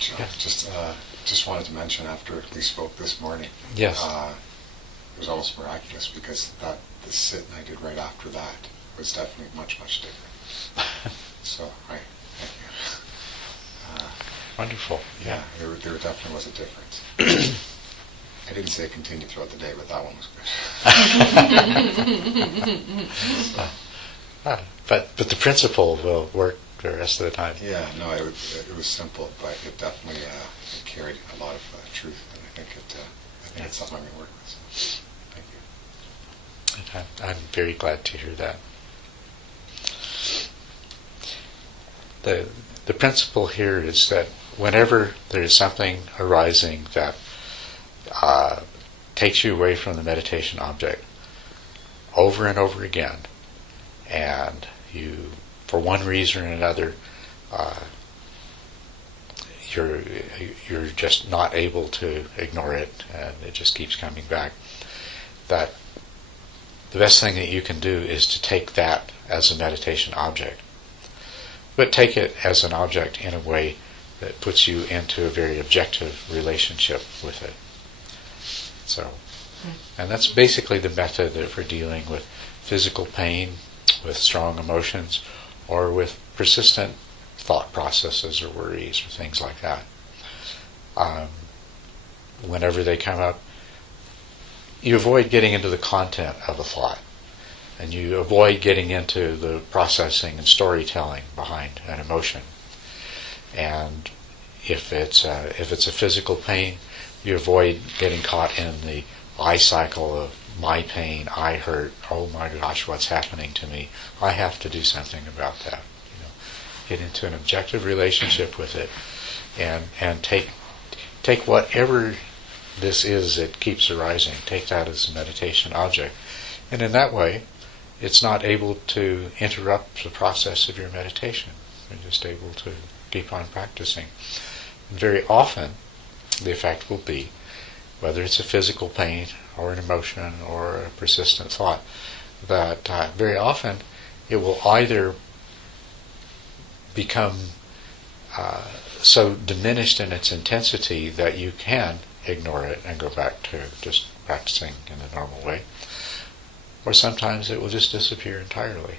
Just wanted to mention after we spoke this morning. Yes. It was almost miraculous because the sit I did right after that was definitely much different. So thank you. Wonderful. Yeah, there definitely was a difference. I didn't say continue throughout the day, but that one was good. But the principle will work the rest of the time. Yeah, no, it was simple, but it definitely it carried a lot of truth, and I think it's something I'm going to work with. So, thank you. I'm very glad to hear that. The principle here is that whenever there is something arising that takes you away from the meditation object over and over again, and you, for one reason or another, you're just not able to ignore it, and it just keeps coming back, that the best thing that you can do is to take that as a meditation object. But take it as an object in a way that puts you into a very objective relationship with it. So, and that's basically the method for dealing with physical pain, with strong emotions, or with persistent thought processes or worries or things like that. Whenever they come up, you avoid getting into the content of a thought, and you avoid getting into the processing and storytelling behind an emotion. And if it's a physical pain, you avoid getting caught in the I cycle of my pain, I hurt, oh my gosh, what's happening to me? I have to do something about that. Get into an objective relationship with it, and take whatever this is that keeps arising, take that as a meditation object. And in that way, it's not able to interrupt the process of your meditation. You're just able to keep on practicing. And very often, the effect will be, whether it's a physical pain or an emotion or a persistent thought, that very often it will either become so diminished in its intensity that you can ignore it and go back to just practicing in the normal way, or sometimes it will just disappear entirely.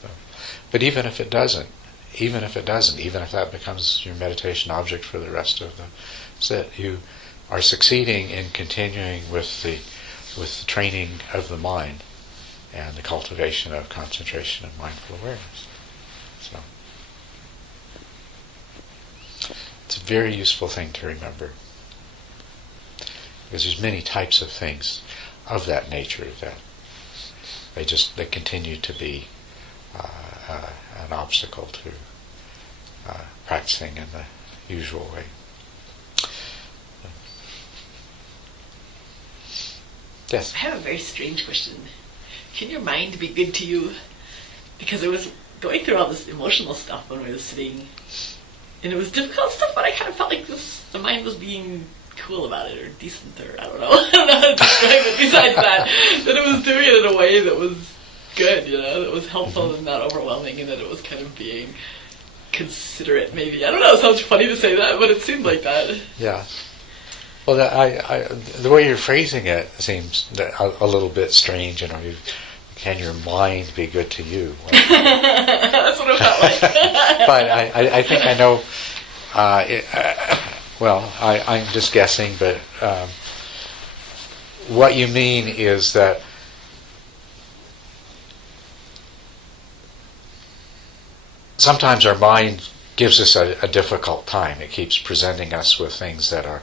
So, but even if even if that becomes your meditation object for the rest of the sit, you are succeeding in continuing with the training of the mind and the cultivation of concentration and mindful awareness. So it's a very useful thing to remember, because there's many types of things of that nature that they continue to be an obstacle to practicing in the usual way. Yes? I have a very strange question. Can your mind be good to you? Because I was going through all this emotional stuff when we were sitting, and it was difficult stuff, but I kind of felt like the mind was being cool about it, or decent, or I don't know. I don't know how to describe it besides that it was doing it in a way that was good, that was helpful and not overwhelming, and that it was kind of being considerate, maybe. I don't know, it sounds funny to say that, but it seemed like that. Yeah. Well, the way you're phrasing it seems a little bit strange. Can your mind be good to you? Well, that's what it felt like. But I think I know. I'm just guessing, but what you mean is that sometimes our mind gives us a difficult time. It keeps presenting us with things that are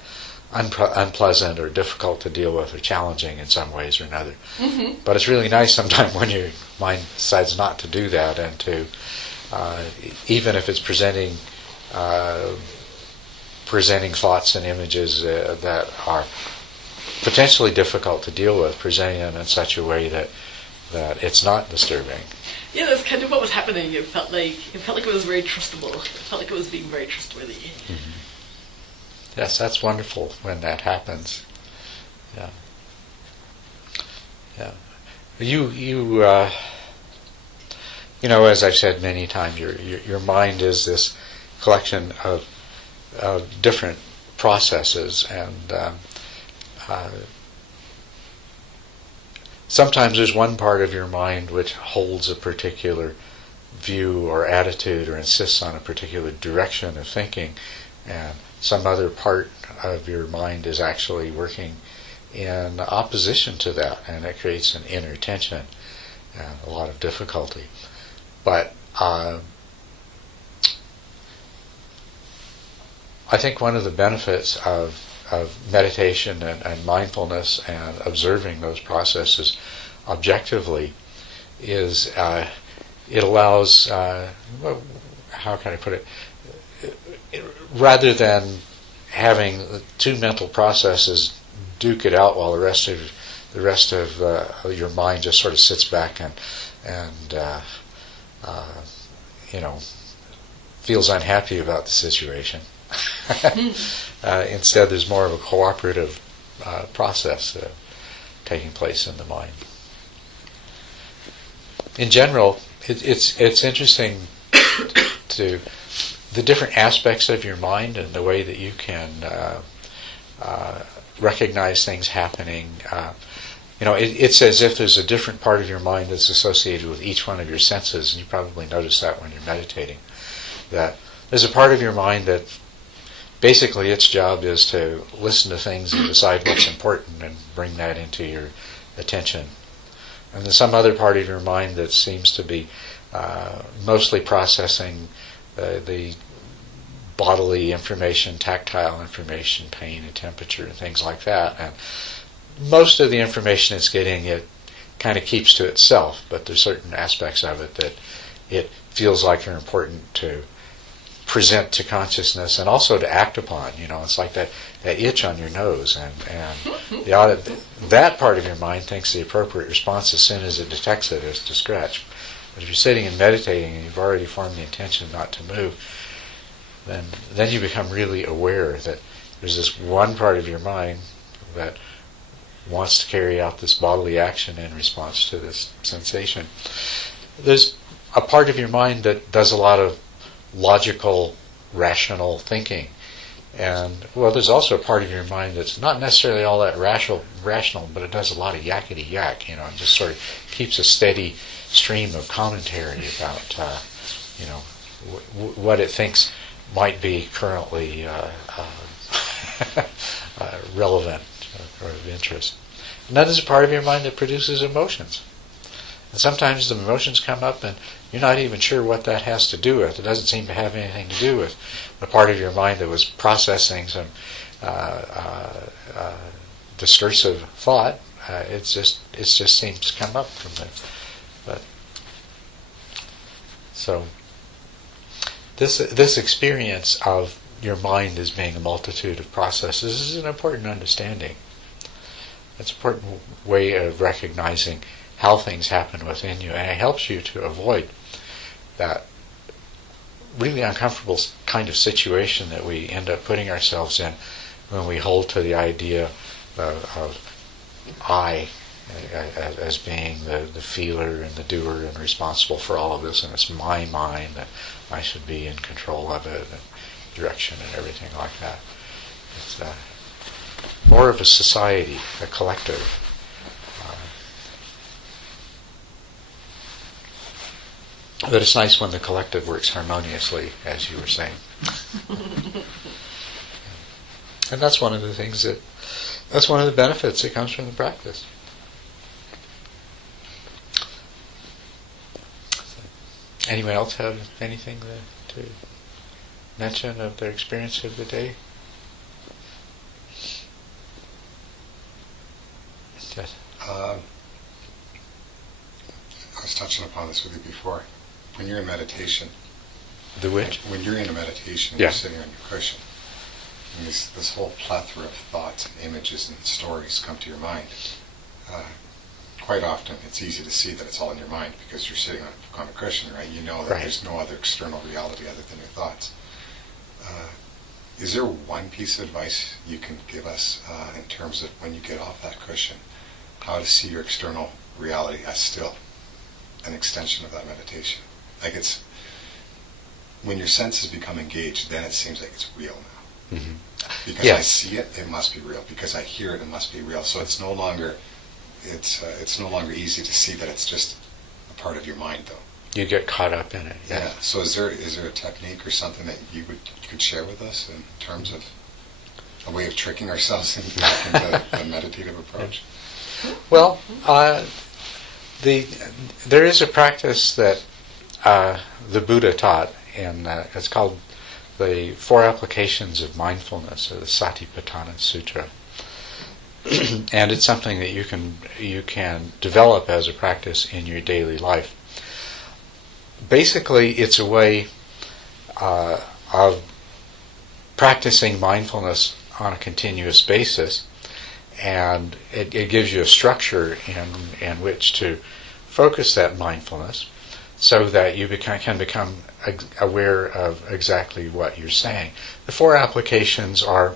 unpleasant or difficult to deal with or challenging in some ways or another. Mm-hmm. But it's really nice sometimes when your mind decides not to do that, and to, even if it's presenting thoughts and images that are potentially difficult to deal with, presenting them in such a way that it's not disturbing. Yeah, that's kind of what was happening. It felt like it was very trustable. It felt like it was being very trustworthy. Mm-hmm. Yes, that's wonderful when that happens. Yeah. Yeah. You as I've said many times, your mind is this collection of different processes, and sometimes there's one part of your mind which holds a particular view or attitude or insists on a particular direction of thinking, and some other part of your mind is actually working in opposition to that, and it creates an inner tension and a lot of difficulty. But I think one of the benefits of meditation and mindfulness and observing those processes objectively is it allows, how can I put it, rather than having two mental processes duke it out while the rest of your mind just sort of sits back and feels unhappy about the situation. Instead, there's more of a cooperative process taking place in the mind. In general, it's interesting to the different aspects of your mind and the way that you can recognize things happening. It's as if there's a different part of your mind that's associated with each one of your senses, and you probably notice that when you're meditating. That there's a part of your mind that basically its job is to listen to things and decide what's important and bring that into your attention. And there's some other part of your mind that seems to be mostly processing the bodily information, tactile information, pain and temperature and things like that. And most of the information it's getting, it kind of keeps to itself, but there's certain aspects of it that it feels like are important to present to consciousness and also to act upon. It's like that itch on your nose, and that part of your mind thinks the appropriate response as soon as it detects it is to scratch. But if you're sitting and meditating and you've already formed the intention not to move, then you become really aware that there's this one part of your mind that wants to carry out this bodily action in response to this sensation. There's a part of your mind that does a lot of logical, rational thinking. And, there's also a part of your mind that's not necessarily all that rational, but it does a lot of yakety yak, and just sort of keeps a steady stream of commentary about, what it thinks might be currently relevant or of interest. And then there's a part of your mind that produces emotions. And sometimes the emotions come up and you're not even sure what that has to do with. It doesn't seem to have anything to do with the part of your mind that was processing some discursive thought. It just seems to come up from there. So this experience of your mind as being a multitude of processes is an important understanding. It's an important way of recognizing how things happen within you, and it helps you to avoid that really uncomfortable kind of situation that we end up putting ourselves in when we hold to the idea of I as being the feeler and the doer and responsible for all of this, and it's my mind, and I should be in control of it, and direction and everything like that. It's more of a society, a collective. But it's nice when the collective works harmoniously, as you were saying. And that's one of the benefits that comes from the practice. Anyone else have anything to mention of their experience of the day? Yes. I was touching upon this with you before. When you're in meditation, The which? when you're in a meditation, Yeah. you're sitting on your cushion, and this whole plethora of thoughts and images and stories come to your mind. Quite often, it's easy to see that it's all in your mind because you're sitting on a cushion, right? You know that Right. there's no other external reality other than your thoughts. Is there one piece of advice you can give us in terms of when you get off that cushion, how to see your external reality as still an extension of that meditation? Like it's when your senses become engaged, then it seems like it's real now. Mm-hmm. Because Yeah. I see it, it must be real. Because I hear it, it must be real. So it's no longer easy to see that it's just a part of your mind, though. You get caught up in it. Yeah. So is there a technique or something that you could share with us in terms of a way of tricking ourselves into the meditative approach? Well, there is a practice that the Buddha taught, and it's called the 4 Applications of Mindfulness, or the Satipatthana Sutra. And it's something that you can develop as a practice in your daily life. Basically, it's a way of practicing mindfulness on a continuous basis, and it gives you a structure in which to focus that mindfulness so that you can become aware of exactly what you're saying. The 4 applications are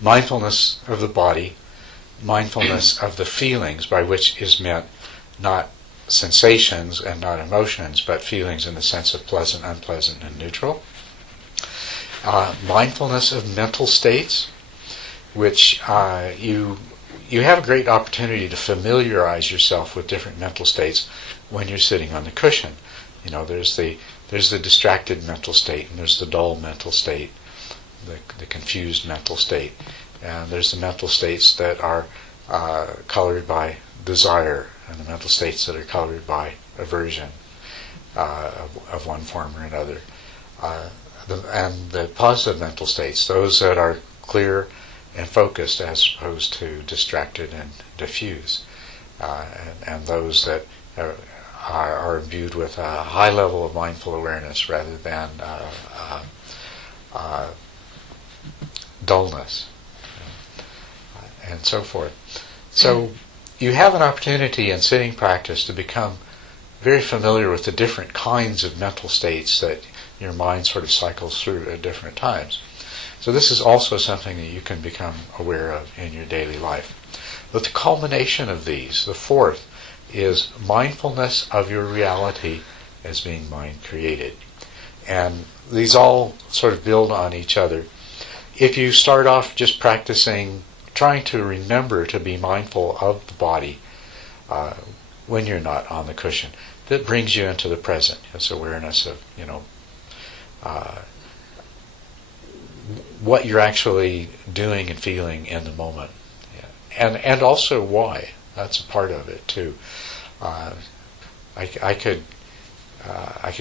mindfulness of the body, mindfulness of the feelings, by which is meant not sensations and not emotions, but feelings in the sense of pleasant, unpleasant, and neutral. Mindfulness of mental states, which you have a great opportunity to familiarize yourself with different mental states when you're sitting on the cushion. You know, there's the distracted mental state, and there's the dull mental state, the confused mental state, and there's the mental states that are colored by desire, and the mental states that are colored by aversion of one form or another. And the positive mental states, those that are clear and focused as opposed to distracted and diffuse, and those that are imbued with a high level of mindful awareness rather than dullness, and so forth. So you have an opportunity in sitting practice to become very familiar with the different kinds of mental states that your mind sort of cycles through at different times. So this is also something that you can become aware of in your daily life. But the culmination of these, the 4th, is mindfulness of your reality as being mind created. And these all sort of build on each other. If you start off just practicing, trying to remember to be mindful of the body when you're not on the cushion, that brings you into the present. It's awareness of, what you're actually doing and feeling in the moment, and also why. That's a part of it too. I could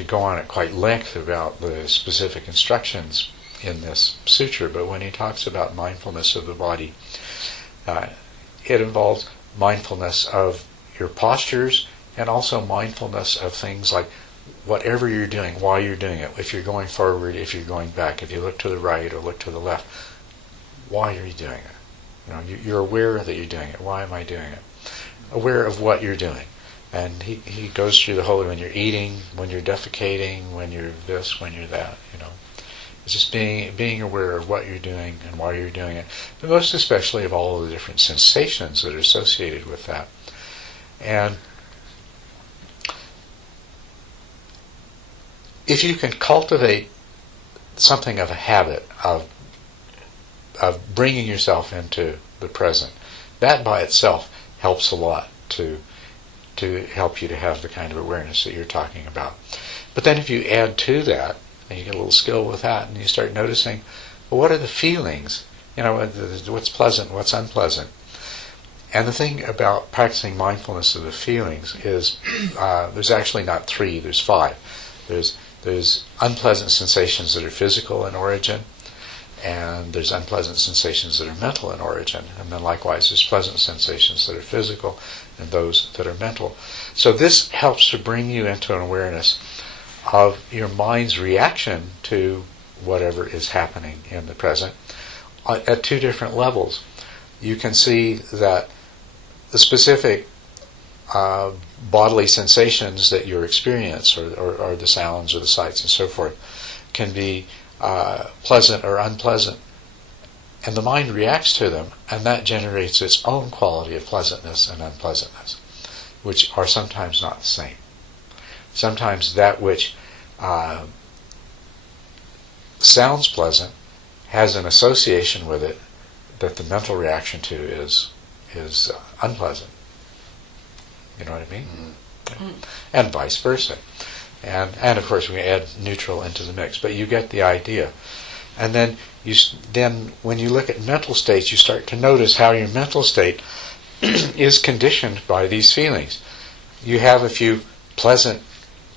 go on at quite length about the specific instructions in this sutra, but when he talks about mindfulness of the body, it involves mindfulness of your postures and also mindfulness of things like whatever you're doing, why you're doing it. If you're going forward, if you're going back, if you look to the right or look to the left, why are you doing it? You're aware that you're doing it. Why am I doing it? Aware of what you're doing. And he goes through the whole, when you're eating, when you're defecating, when you're this, when you're that, It's just being aware of what you're doing and why you're doing it, but most especially of all of the different sensations that are associated with that. And if you can cultivate something of a habit of bringing yourself into the present, that by itself helps a lot to help you to have the kind of awareness that you're talking about. But then if you add to that, and you get a little skill with that, and you start noticing, well, what are the feelings? What's pleasant, what's unpleasant? And the thing about practicing mindfulness of the feelings is there's actually not 3, there's 5. There's unpleasant sensations that are physical in origin, and there's unpleasant sensations that are mental in origin, and then likewise there's pleasant sensations that are physical and those that are mental. So this helps to bring you into an awareness of your mind's reaction to whatever is happening in the present at 2 different levels. You can see that the specific bodily sensations that you experience, or the sounds or the sights and so forth, can be pleasant or unpleasant. And the mind reacts to them, and that generates its own quality of pleasantness and unpleasantness, which are sometimes not the same. Sometimes that which sounds pleasant has an association with it that the mental reaction to is unpleasant. You know what I mean? Mm. And vice versa. And of course we add neutral into the mix, but you get the idea. And then when you look at mental states, you start to notice how your mental state is conditioned by these feelings. You have a few pleasant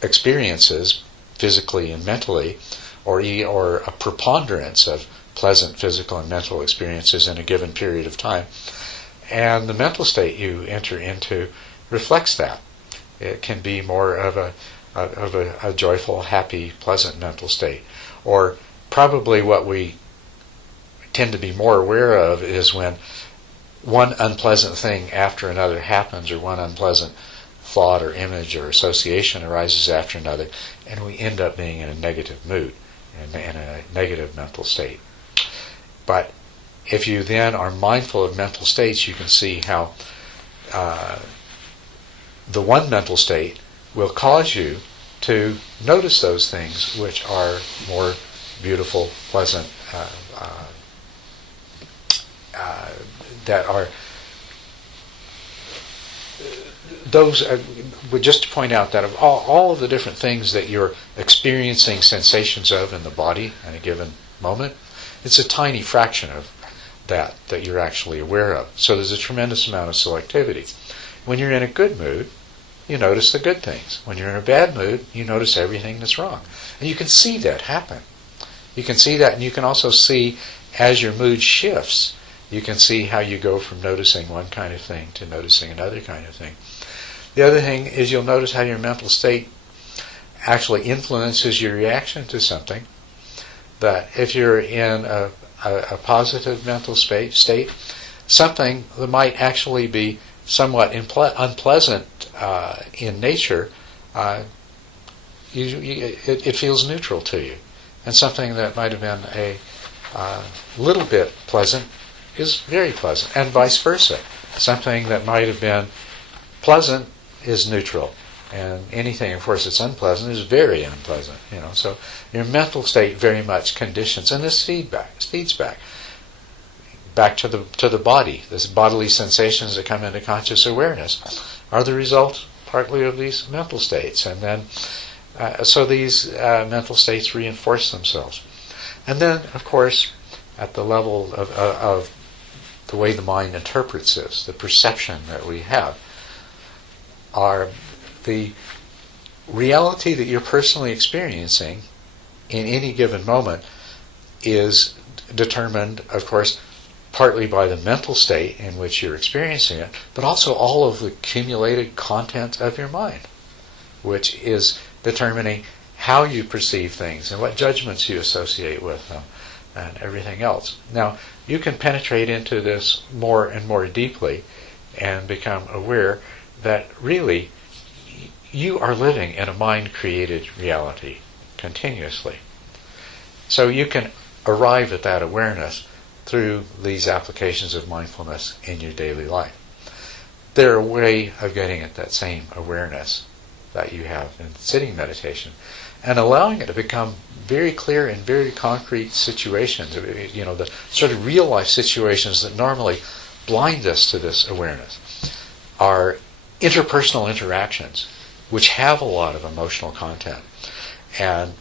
experiences, physically and mentally, or a preponderance of pleasant physical and mental experiences in a given period of time, and the mental state you enter into reflects that. It can be more of a joyful, happy, pleasant mental state, or probably what we tend to be more aware of is when one unpleasant thing after another happens, or one unpleasant thought or image or association arises after another, and we end up being in a negative mood, in a negative mental state. But if you then are mindful of mental states, you can see how the one mental state will cause you to notice those things which are more beautiful, pleasant, that are those. Just to point out that of all of the different things that you're experiencing sensations of in the body at a given moment, it's a tiny fraction of that you're actually aware of. So there's a tremendous amount of selectivity. When you're in a good mood, you notice the good things. When you're in a bad mood, you notice everything that's wrong. And you can see that happen. You can see that, and you can also see, as your mood shifts, you can see how you go from noticing one kind of thing to noticing another kind of thing. The other thing is you'll notice how your mental state actually influences your reaction to something. That if you're in a positive mental state, something that might actually be somewhat unpleasant in nature, it feels neutral to you. And something that might have been a little bit pleasant is very pleasant, and vice versa. Something that might have been pleasant is neutral, and anything, of course, that's unpleasant is very unpleasant. So your mental state very much conditions, and this feeds back to the body. This bodily sensations that come into conscious awareness are the result partly of these mental states, and then so these mental states reinforce themselves. And then, of course, at the level of the way the mind interprets this, the perception that we have, are the reality that you're personally experiencing in any given moment is determined, of course, partly by the mental state in which you're experiencing it, but also all of the accumulated content of your mind, which is determining how you perceive things and what judgments you associate with them and everything else. Now, you can penetrate into this more and more deeply and become aware that really you are living in a mind-created reality continuously. So you can arrive at that awareness through these applications of mindfulness in your daily life. They're a way of getting at that same awareness that you have in sitting meditation and allowing it to become very clear in very concrete situations, the sort of real life situations that normally blind us to this awareness are interpersonal interactions, which have a lot of emotional content. And,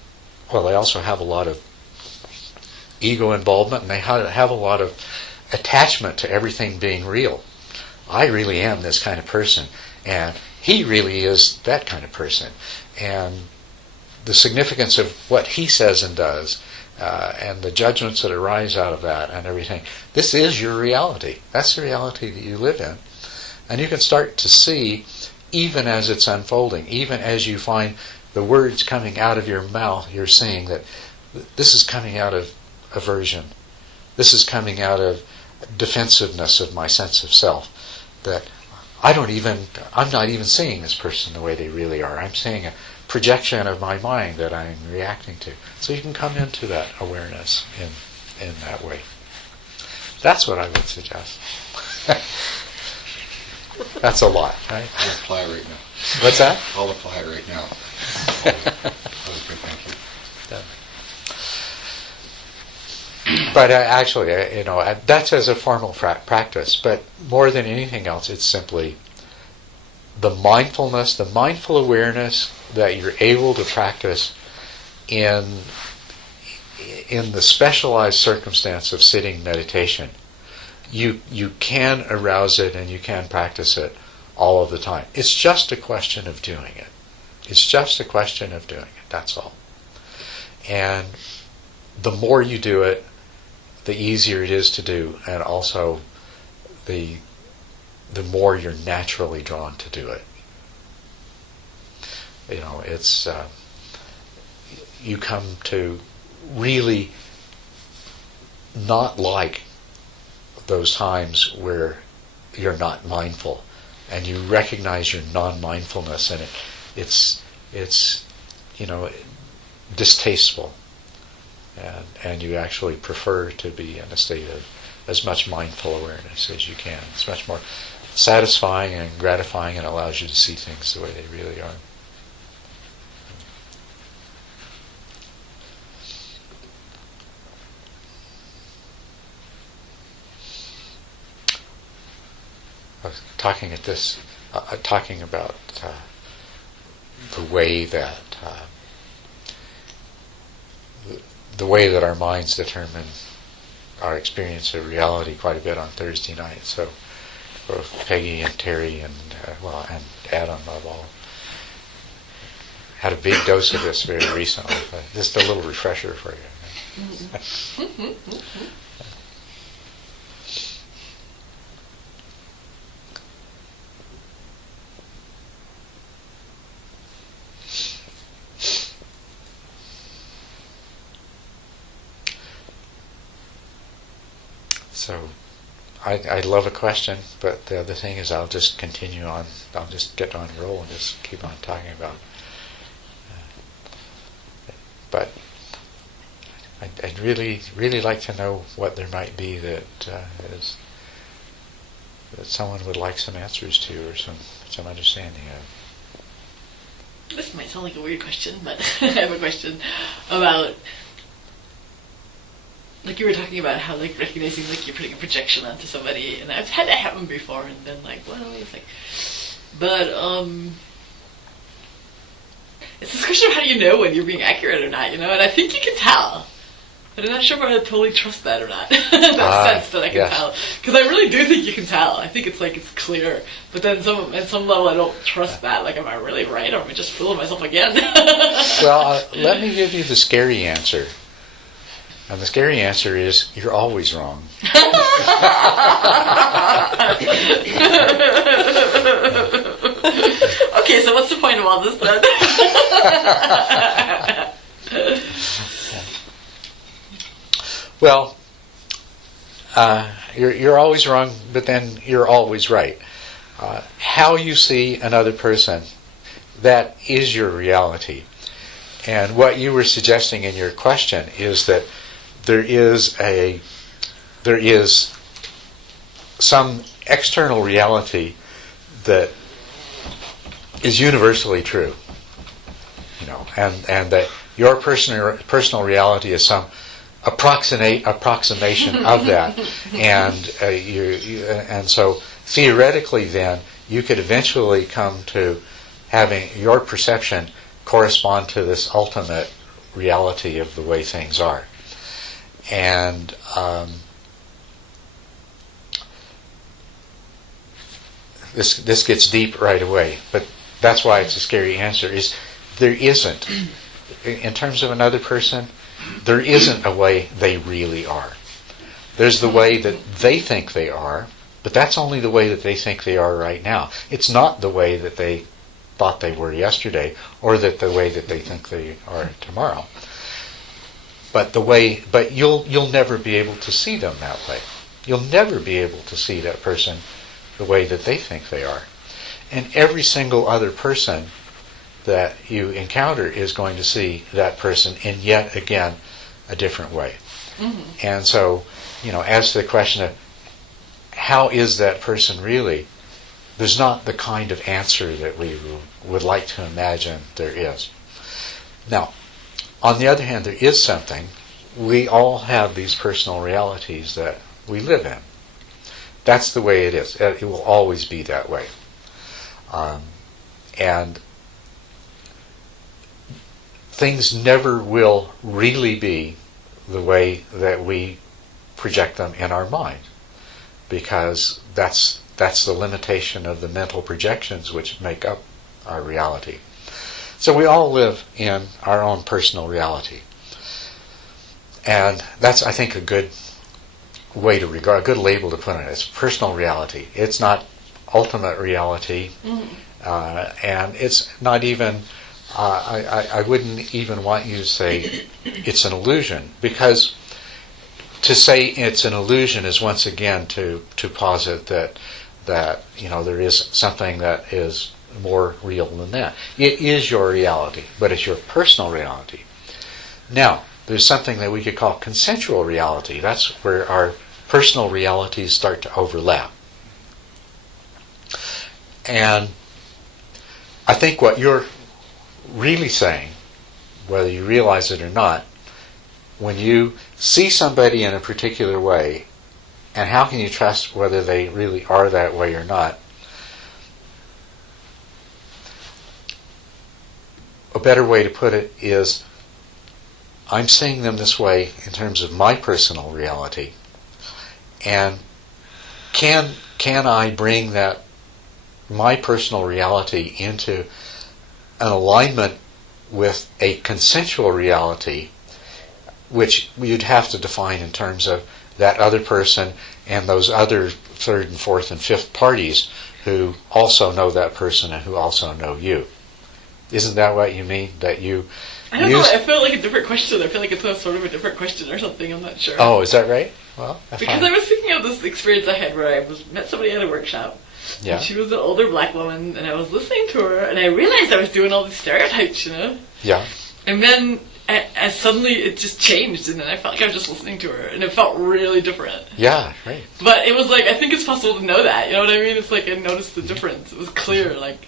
they also have a lot of ego involvement, and they have a lot of attachment to everything being real. I really am this kind of person, and he really is that kind of person. And the significance of what he says and does, and the judgments that arise out of that and everything, this is your reality. That's the reality that you live in. And you can start to see, even as it's unfolding, even as you find the words coming out of your mouth, you're seeing that this is coming out of aversion. This is coming out of defensiveness of my sense of self. That I'm not even seeing this person the way they really are. I'm seeing a projection of my mind that I'm reacting to. So you can come into that awareness in that way. That's what I would suggest. That's a lot, right? I'll apply right now. What's that? I'll apply it right now. That was good, thank you. But actually, that's as a formal practice. But more than anything else, it's simply the mindfulness, the mindful awareness that you're able to practice in the specialized circumstance of sitting meditation. You can arouse it and you can practice it all of the time. It's just a question of doing it. It's just a question of doing it. That's all. And the more you do it, the easier it is to do, and also the more you're naturally drawn to do it. It's you come to really not like those times where you're not mindful, and you recognize your non-mindfulness, and it's distasteful, and you actually prefer to be in a state of as much mindful awareness as you can. It's much more satisfying and gratifying, and allows you to see things the way they really are. I was talking about the way that our minds determine our experience of reality quite a bit on Thursday night. So both Peggy and Terry and Adam have all had a big dose of this very recently. Just a little refresher for you. So I love a question, but the other thing is I'll just continue on. I'll just get on roll and just keep on talking about. But I'd really like to know what there might be that someone would like some answers to, or some understanding of. This might sound like a weird question, but I have a question about, like you were talking about how like recognizing like you're putting a projection onto somebody, and I've had that happen before, and then like, well, it's like, but it's this question of how do you know when you're being accurate or not, and I think you can tell, but I'm not sure if I totally trust that or not. That sense that I can tell, because I really do think you can tell. I think it's like it's clear, but then at some level I don't trust that. Like, am I really right, or am I just fooling myself again? Well, let me give you the scary answer. And the scary answer is, you're always wrong. Okay, so what's the point of all this then? Well, you're always wrong, but then you're always right. How you see another person, that is your reality. And what you were suggesting in your question is that there is some external reality that is universally true, and that your personal reality is some approximation of that, and so theoretically, then you could eventually come to having your perception correspond to this ultimate reality of the way things are. And this gets deep right away, but that's why it's a scary answer, is there isn't, in terms of another person, there isn't a way they really are. There's the way that they think they are, but that's only the way that they think they are right now. It's not the way that they thought they were yesterday, or the way that they think they are tomorrow. But you'll never be able to see them that way. You'll never be able to see that person the way that they think they are. And every single other person that you encounter is going to see that person in yet again a different way. Mm-hmm. And so, as to the question of how is that person really, there's not the kind of answer that we would like to imagine there is. Now, on the other hand, there is something we all have these personal realities that we live in. That's the way it is. It will always be that way. And things never will really be the way that we project them in our mind, because that's the limitation of the mental projections which make up our reality. So we all live in our own personal reality. And that's, I think, a good way to regard, a good label to put on it. It's personal reality. It's not ultimate reality. And it's not even, I wouldn't even want you to say it's an illusion, because to say it's an illusion is once again to posit that there is something that is more real than that. It is your reality, but it's your personal reality. Now, there's something that we could call consensual reality. That's where our personal realities start to overlap. And I think what you're really saying, whether you realize it or not, when you see somebody in a particular way, and how can you trust whether they really are that way or not? A better way to put it is, I'm seeing them this way in terms of my personal reality, and can I bring that my personal reality into an alignment with a consensual reality, which you'd have to define in terms of that other person and those other third and fourth and fifth parties who also know that person and who also know you. Isn't that what you mean? That you I don't know, I feel like a different question. I feel like it's a sort of a different question or something, I'm not sure. Oh, is that right? Well, because I was thinking of this experience I had where I met somebody at a workshop. Yeah. And she was an older black woman, and I was listening to her, and I realized I was doing all these stereotypes, Yeah. And then I suddenly it just changed, and then I felt like I was just listening to her, and it felt really different. Yeah, right. But it was like, I think it's possible to know that, you know what I mean? It's like I noticed the difference. It was clear, like,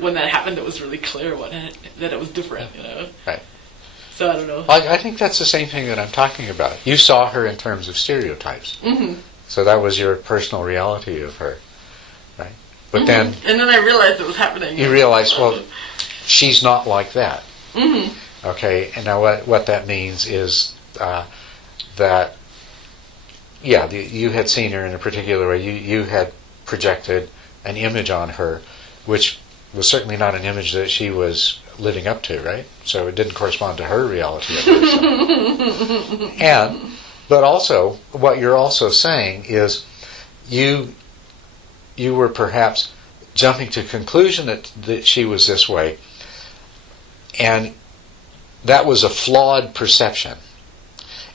when that happened, it was really clear that it was different, Right. So I don't know. I think that's the same thing that I'm talking about. You saw her in terms of stereotypes. Mm-hmm. So that was your personal reality of her, right? But then... And then I realized it was happening. You realized, well, she's not like that. Mm-hmm. Okay, and now what that means is that, yeah, you had seen her in a particular way. You had projected an image on her, which was certainly not an image that she was living up to, right? So it didn't correspond to her reality of herself. But also, what you're also saying is you were perhaps jumping to conclusion that she was this way, and that was a flawed perception.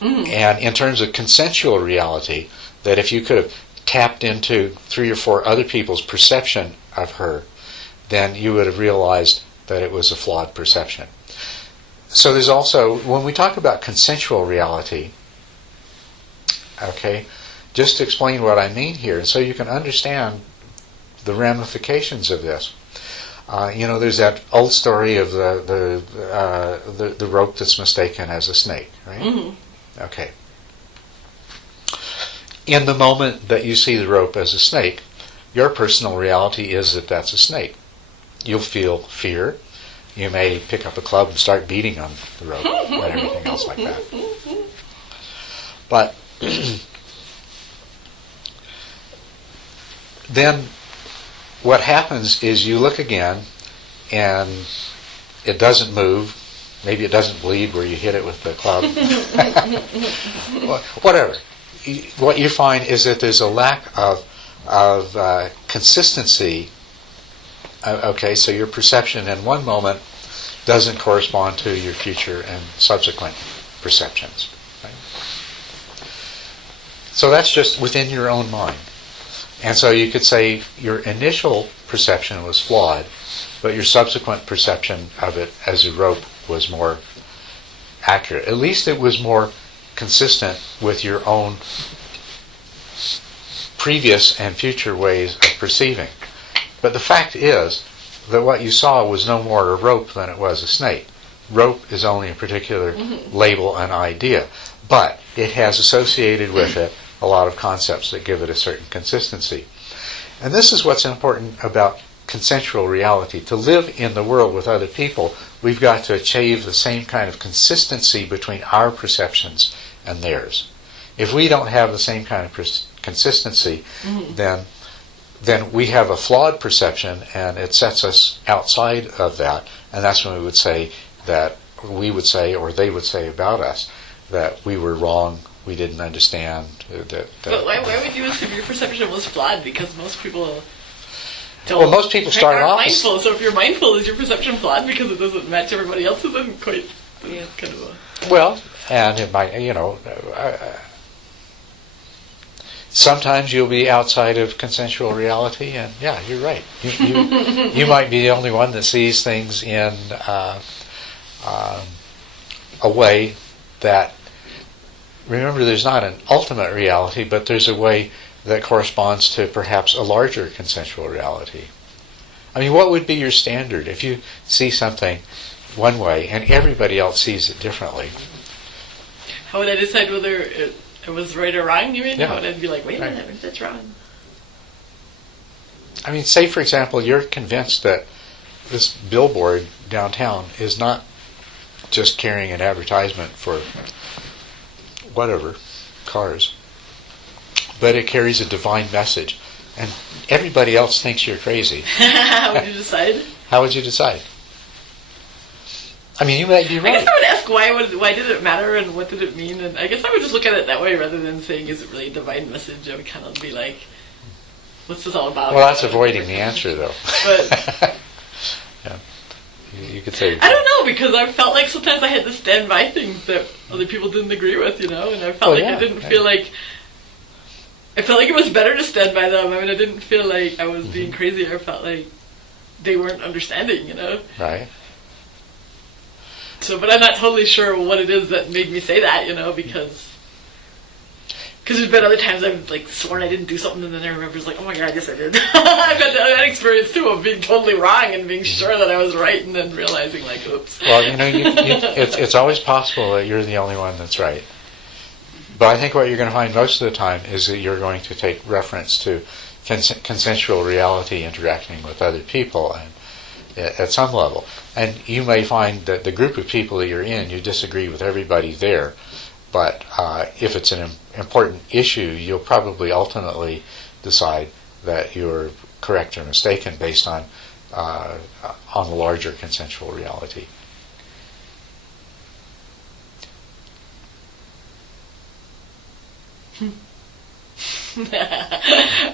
And in terms of consensual reality, that if you could have tapped into 3 or 4 other people's perception of her, then you would have realized that it was a flawed perception. So there's also, when we talk about consensual reality, okay, just to explain what I mean here, and so you can understand the ramifications of this. There's that old story of the rope that's mistaken as a snake, right? Mm-hmm. Okay. In the moment that you see the rope as a snake, your personal reality is that that's a snake. You'll feel fear. You may pick up a club and start beating on the rope and everything else like that. But then what happens is you look again and it doesn't move. Maybe it doesn't bleed where you hit it with the club. Whatever. What you find is that there's a lack of consistency. Okay, so your perception in one moment doesn't correspond to your future and subsequent perceptions. Right? So that's just within your own mind. And so you could say your initial perception was flawed, but your subsequent perception of it as a rope was more accurate. At least it was more consistent with your own previous and future ways of perceiving. But the fact is that what you saw was no more a rope than it was a snake. rope is only a particular label and idea, but it has associated with it a lot of concepts that give it a certain consistency. And this is what's important about consensual reality. To live in the world with other people, we've got to achieve the same kind of consistency between our perceptions and theirs. If we don't have the same kind of consistency, then we have a flawed perception, and it sets us outside of that. And that's when we would say, or they would say about us, that we were wrong, we didn't understand. But why would you assume your perception was flawed? Because most people most people start aren't off mindful. So if you're mindful, is your perception flawed because it doesn't match everybody else's? Then quite, kind of a... Well, and it might, sometimes you'll be outside of consensual reality, and yeah, you're right. You might be the only one that sees things in a way that, remember, there's not an ultimate reality, but there's a way that corresponds to perhaps a larger consensual reality. I mean, what would be your standard if you see something one way and everybody else sees it differently? How would I decide whether it was right or wrong, you mean? Yeah. How would I be like, wait a minute, that's wrong? I mean, say, for example, you're convinced that this billboard downtown is not just carrying an advertisement for whatever, cars, but it carries a divine message, and everybody else thinks you're crazy. How would you decide? How would you decide? I mean, you might be right. I guess I would ask why did it matter and what did it mean, and I guess I would just look at it that way rather than saying, is it really a divine message? I would kind of be like, what's this all about? Well, that's avoiding the answer, though. But yeah. You could say... I don't know, because I felt like sometimes I had to stand by things that other people didn't agree with, and I felt I didn't feel like... I felt like it was better to stand by them. I mean, I didn't feel like I was being crazy. I felt like they weren't understanding, Right. So, but I'm not totally sure what it is that made me say that, because there's been other times I've like sworn I didn't do something, and then I remember it's like, oh my god, yes I did. I've had that experience too of being totally wrong and being sure that I was right, and then realizing like, oops. Well, it's always possible that you're the only one that's right. But I think what you're going to find most of the time is that you're going to take reference to consensual reality interacting with other people and at some level. And you may find that the group of people that you're in, you disagree with everybody there. But if it's an important issue, you'll probably ultimately decide that you're correct or mistaken based on the larger consensual reality.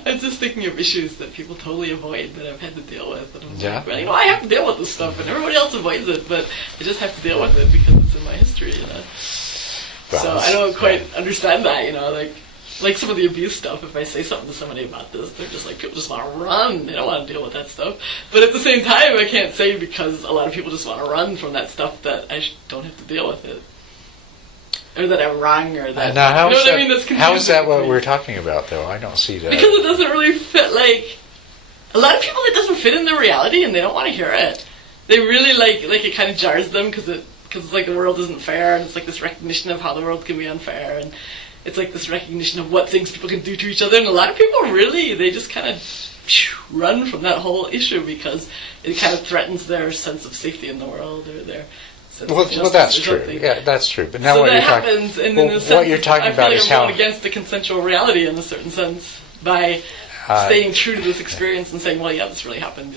I'm just thinking of issues that people totally avoid that I've had to deal with. And I'm like, well, I have to deal with this stuff, and everybody else avoids it, but I just have to deal with it because it's in my history, Well, so I don't quite understand that, like some of the abuse stuff. If I say something to somebody about this, they're just like, people just want to run. They don't want to deal with that stuff. But at the same time, I can't say because a lot of people just want to run from that stuff that I don't have to deal with it. Or that I'm wrong, or that... Now, how I mean? That's confusing. How is that what we're talking about, though? I don't see that. Because it doesn't really fit, like... A lot of people, it doesn't fit in their reality, and they don't want to hear it. They really, like it kind of jars them, because it's like the world isn't fair, and it's like this recognition of how the world can be unfair, and it's like this recognition of what things people can do to each other, and a lot of people really, they just kind of run from that whole issue, because it kind of threatens their sense of safety in the world, or their... Well, that's true. Yeah, that's true. But now so what that you're happens, talking, and in a sense, what you're talking about is how I'm going against the consensual reality in a certain sense by staying true to this experience and saying, "Well, yeah, this really happened."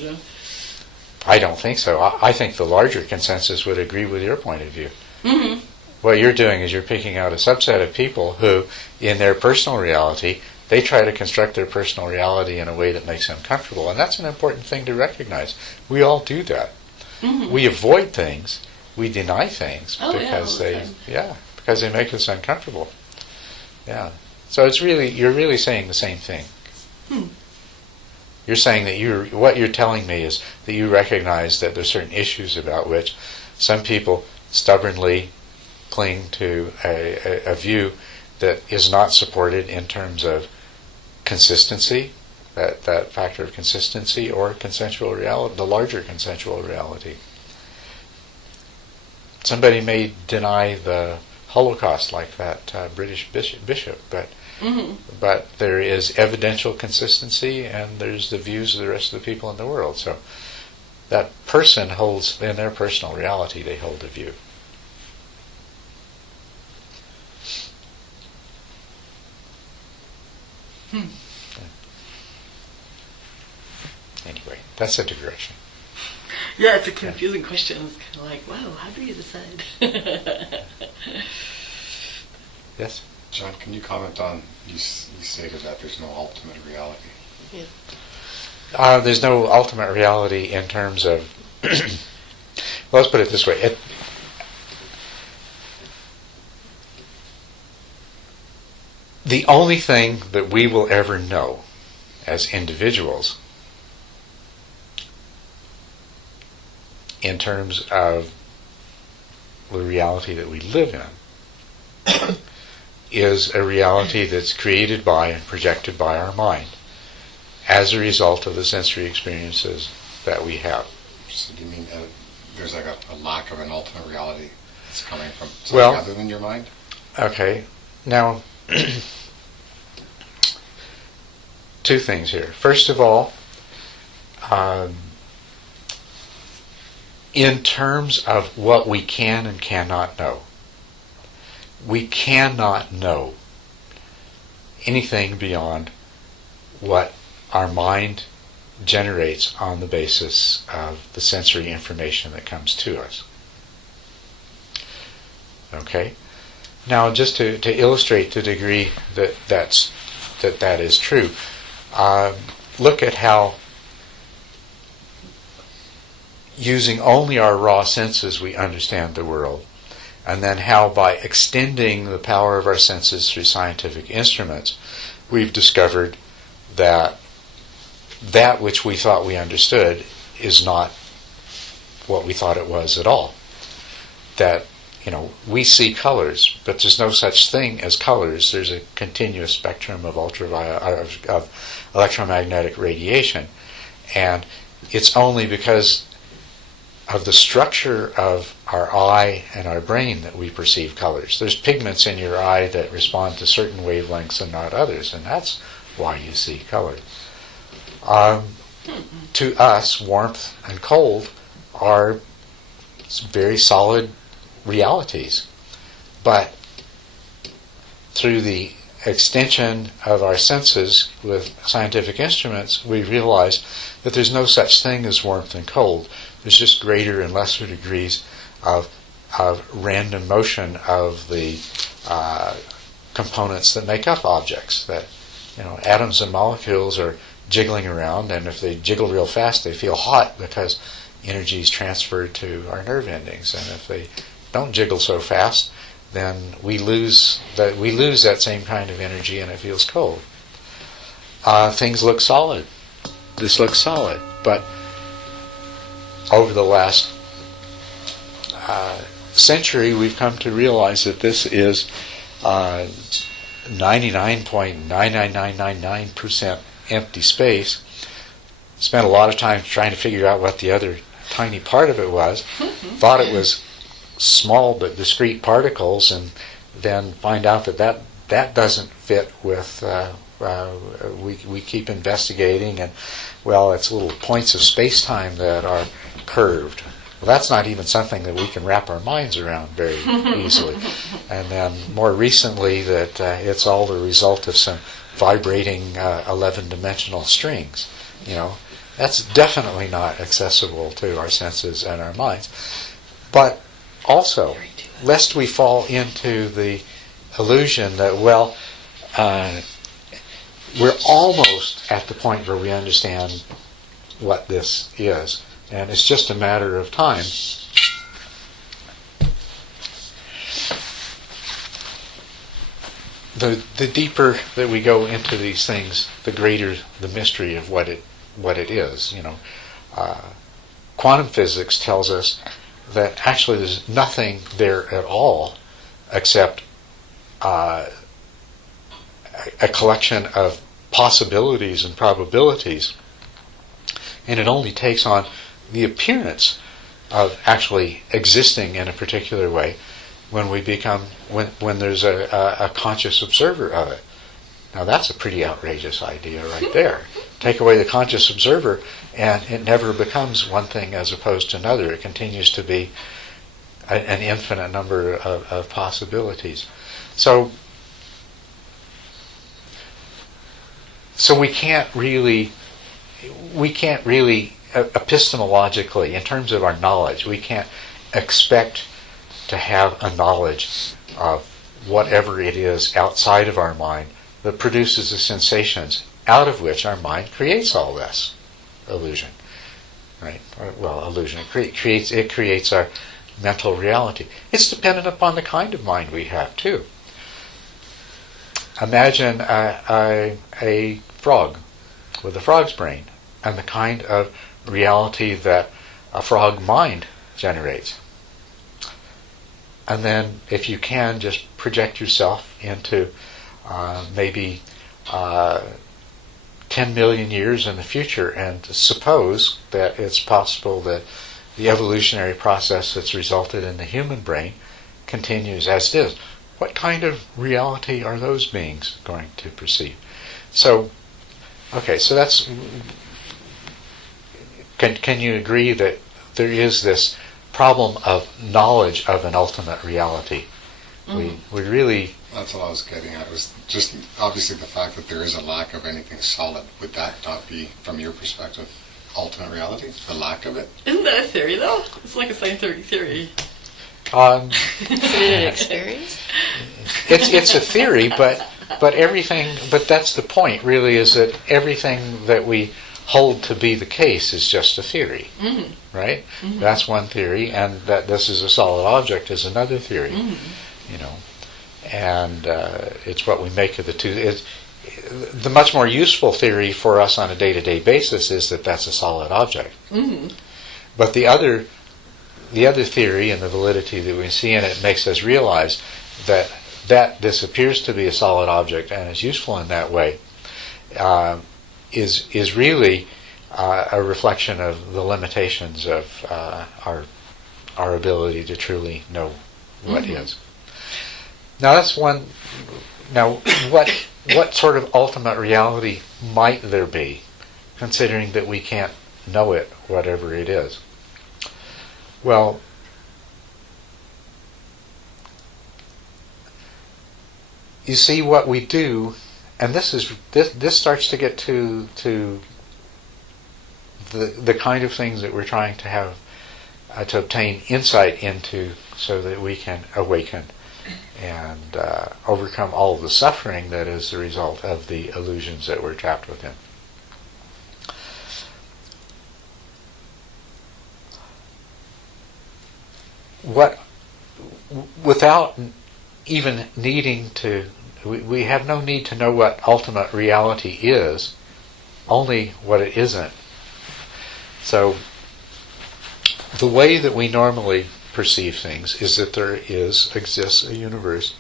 I don't think so. I think the larger consensus would agree with your point of view. Mm-hmm. What you're doing is you're picking out a subset of people who, in their personal reality, they try to construct their personal reality in a way that makes them comfortable, and that's an important thing to recognize. We all do that. Mm-hmm. We avoid things. We deny things because because they make us uncomfortable. Yeah. So you're really saying the same thing. You're saying that what you're telling me is that you recognize that there's certain issues about which some people stubbornly cling to a view that is not supported in terms of consistency, that factor of consistency, or consensual reality, the larger consensual reality. somebody may deny the Holocaust, like that British bishop, but there is evidential consistency, and there's the views of the rest of the people in the world. So that person holds, in their personal reality, they hold a view. Anyway, that's a digression. Yeah, it's a confusing question. It's kind of like, wow, how do you decide? Yes? John, can you comment on, you stated that there's no ultimate reality. Yeah. There's no ultimate reality in terms of, well, let's put it this way. The only thing that we will ever know as individuals in terms of the reality that we live in is a reality that's created by and projected by our mind as a result of the sensory experiences that we have. So do you mean there's like a lack of an ultimate reality that's coming from something other than your mind? Okay. Now, two things here. First of all, in terms of what we can and cannot know, we cannot know anything beyond what our mind generates on the basis of the sensory information that comes to us. Okay? Now, just to illustrate the degree that is true, look at how using only our raw senses we understand the world, and then how by extending the power of our senses through scientific instruments, we've discovered that that which we thought we understood is not what we thought it was at all. That, we see colors, but there's no such thing as colors. There's a continuous spectrum of of electromagnetic radiation, and it's only because of the structure of our eye and our brain that we perceive colors. There's pigments in your eye that respond to certain wavelengths and not others, and that's why you see color. To us, warmth and cold are very solid realities, but through the extension of our senses with scientific instruments, we realize that there's no such thing as warmth and cold. There's just greater and lesser degrees of random motion of the components that make up objects. That atoms and molecules are jiggling around, and if they jiggle real fast, they feel hot because energy is transferred to our nerve endings. And if they don't jiggle so fast, then we lose that same kind of energy, and it feels cold. Things look solid. This looks solid, but over the last century, we've come to realize that this is 99.99999% empty space. Spent a lot of time trying to figure out what the other tiny part of it was. Thought it was small but discrete particles, and then find out that doesn't fit with. We keep investigating, and it's little points of space-time that are curved. Well, that's not even something that we can wrap our minds around very easily. And then more recently, that it's all the result of some vibrating 11-dimensional strings. That's definitely not accessible to our senses and our minds. But also, lest we fall into the illusion that, we're almost at the point where we understand what this is, and it's just a matter of time. The deeper that we go into these things, the greater the mystery of what it is. Quantum physics tells us that actually there's nothing there at all except a collection of possibilities and probabilities, and it only takes on the appearance of actually existing in a particular way when there's a conscious observer of it. Now that's a pretty outrageous idea right there. Take away the conscious observer and it never becomes one thing as opposed to another. It continues to be an infinite number of possibilities. So we can't really epistemologically, in terms of our knowledge, we can't expect to have a knowledge of whatever it is outside of our mind that produces the sensations out of which our mind creates all this illusion, right? Illusion. It creates our mental reality. It's dependent upon the kind of mind we have too. Imagine a frog with a frog's brain and the kind of reality that a frog mind generates. And then, if you can, just project yourself into maybe 10 million years in the future and suppose that it's possible that the evolutionary process that's resulted in the human brain continues as it is. What kind of reality are those beings going to perceive? So that's... Can you agree that there is this problem of knowledge of an ultimate reality? Mm-hmm. We really... That's what I was getting at. It was just obviously the fact that there is a lack of anything solid. Would that not be, from your perspective, ultimate reality? The lack of it? Isn't that a theory, though? It's like a scientific theory. Experience? It's a theory, but everything. But that's the point. Really, is that everything that we hold to be the case is just a theory, mm-hmm. right? Mm-hmm. That's one theory, and that this is a solid object is another theory. Mm-hmm. You know, and it's what we make of the two. The much more useful theory for us on a day-to-day basis is that that's a solid object. Mm-hmm. But the other theory and the validity that we see in it makes us realize that this appears to be a solid object and is useful in that way, is really a reflection of the limitations of our ability to truly know what mm-hmm. is. Now that's one. Now what sort of ultimate reality might there be, considering that we can't know it, whatever it is? Well, you see what we do, and this starts to get to the kind of things that we're trying to have to obtain insight into, so that we can awaken and overcome all of the suffering that is the result of the illusions that we're trapped within. Without even needing to, we have no need to know what ultimate reality is, only what it isn't. So the way that we normally perceive things is that there exists a universe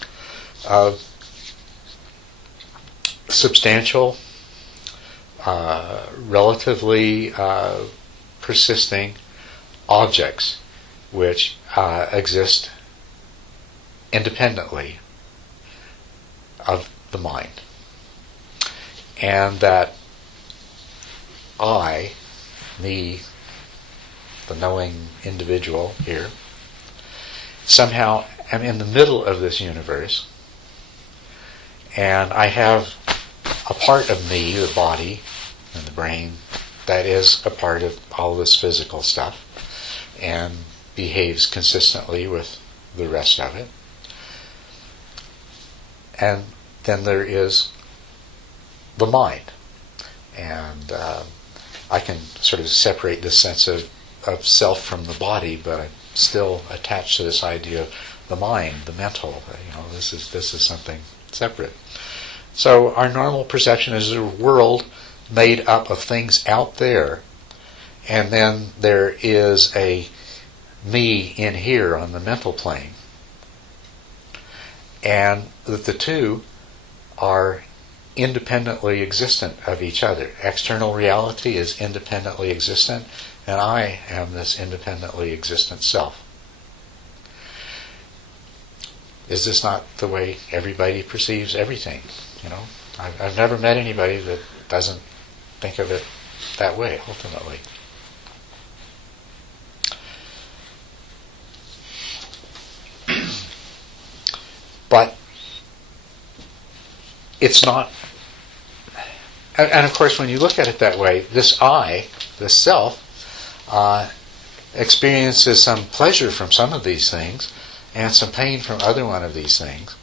of substantial, relatively persisting objects which exist independently of the mind, and that I, me, the knowing individual here, somehow am in the middle of this universe, and I have a part of me, the body and the brain, that is a part of all this physical stuff and behaves consistently with the rest of it. And then there is the mind. And I can sort of separate this sense of self from the body, but I'm still attached to this idea of the mind, the mental. This is something separate. So our normal perception is a world made up of things out there, and then there is a me in here on the mental plane. And that the two are independently existent of each other. External reality is independently existent, and I am this independently existent self. Is this not the way everybody perceives everything? I've never met anybody that doesn't think of it that way, ultimately. But it's not, and of course when you look at it that way, this I, this self, experiences some pleasure from some of these things and some pain from other one of these things.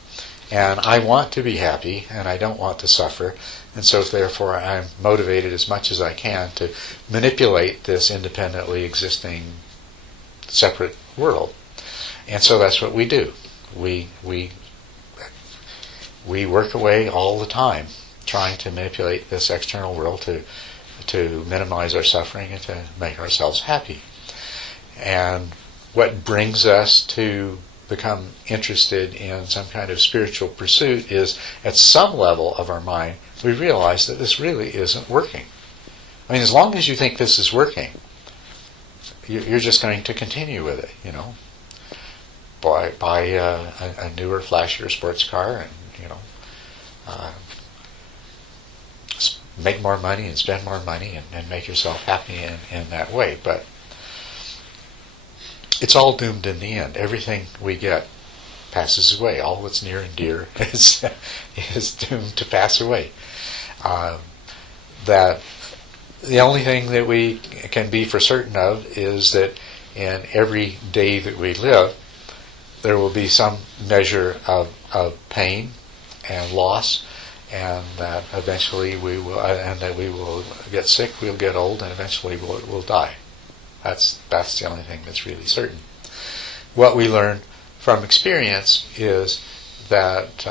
And I want to be happy and I don't want to suffer, and so therefore I'm motivated as much as I can to manipulate this independently existing separate world. And so that's what we do. We work away all the time trying to manipulate this external world to minimize our suffering and to make ourselves happy. And what brings us to become interested in some kind of spiritual pursuit is, at some level of our mind, we realize that this really isn't working. I mean, as long as you think this is working, you're just going to continue with it, Buy a newer, flashier sports car and, make more money and spend more money and make yourself happy in that way. But it's all doomed in the end. Everything we get passes away. All that's near and dear is doomed to pass away. That the only thing that we can be for certain of is that in every day that we live, there will be some measure of pain and loss, and that eventually we will get sick, we'll get old, and eventually we'll die. That's the only thing that's really certain. What we learn from experience is that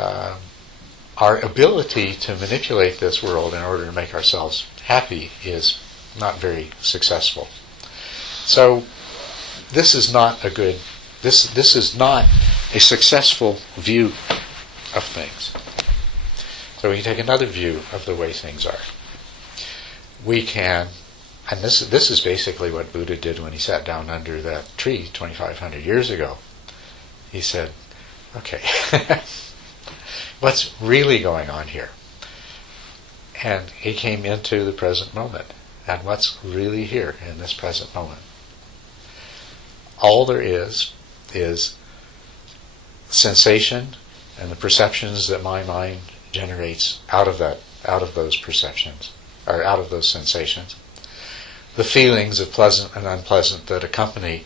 our ability to manipulate this world in order to make ourselves happy is not very successful. So this is not a good. This is not a successful view of things. So we can take another view of the way things are. We can, and this is basically what Buddha did when he sat down under that tree 2,500 years ago. He said, okay, what's really going on here? And he came into the present moment. And what's really here in this present moment? All there is sensation and the perceptions that my mind generates out of those perceptions, or out of those sensations. The feelings of pleasant and unpleasant that accompany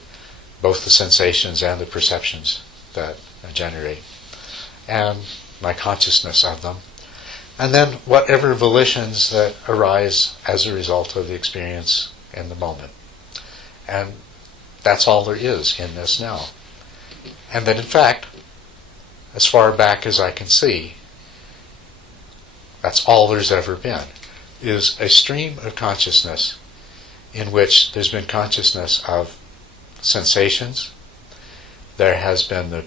both the sensations and the perceptions that I generate, and my consciousness of them, and then whatever volitions that arise as a result of the experience in the moment. And that's all there is in this now. And that in fact, as far back as I can see, that's all there's ever been, is a stream of consciousness in which there's been consciousness of sensations. There has been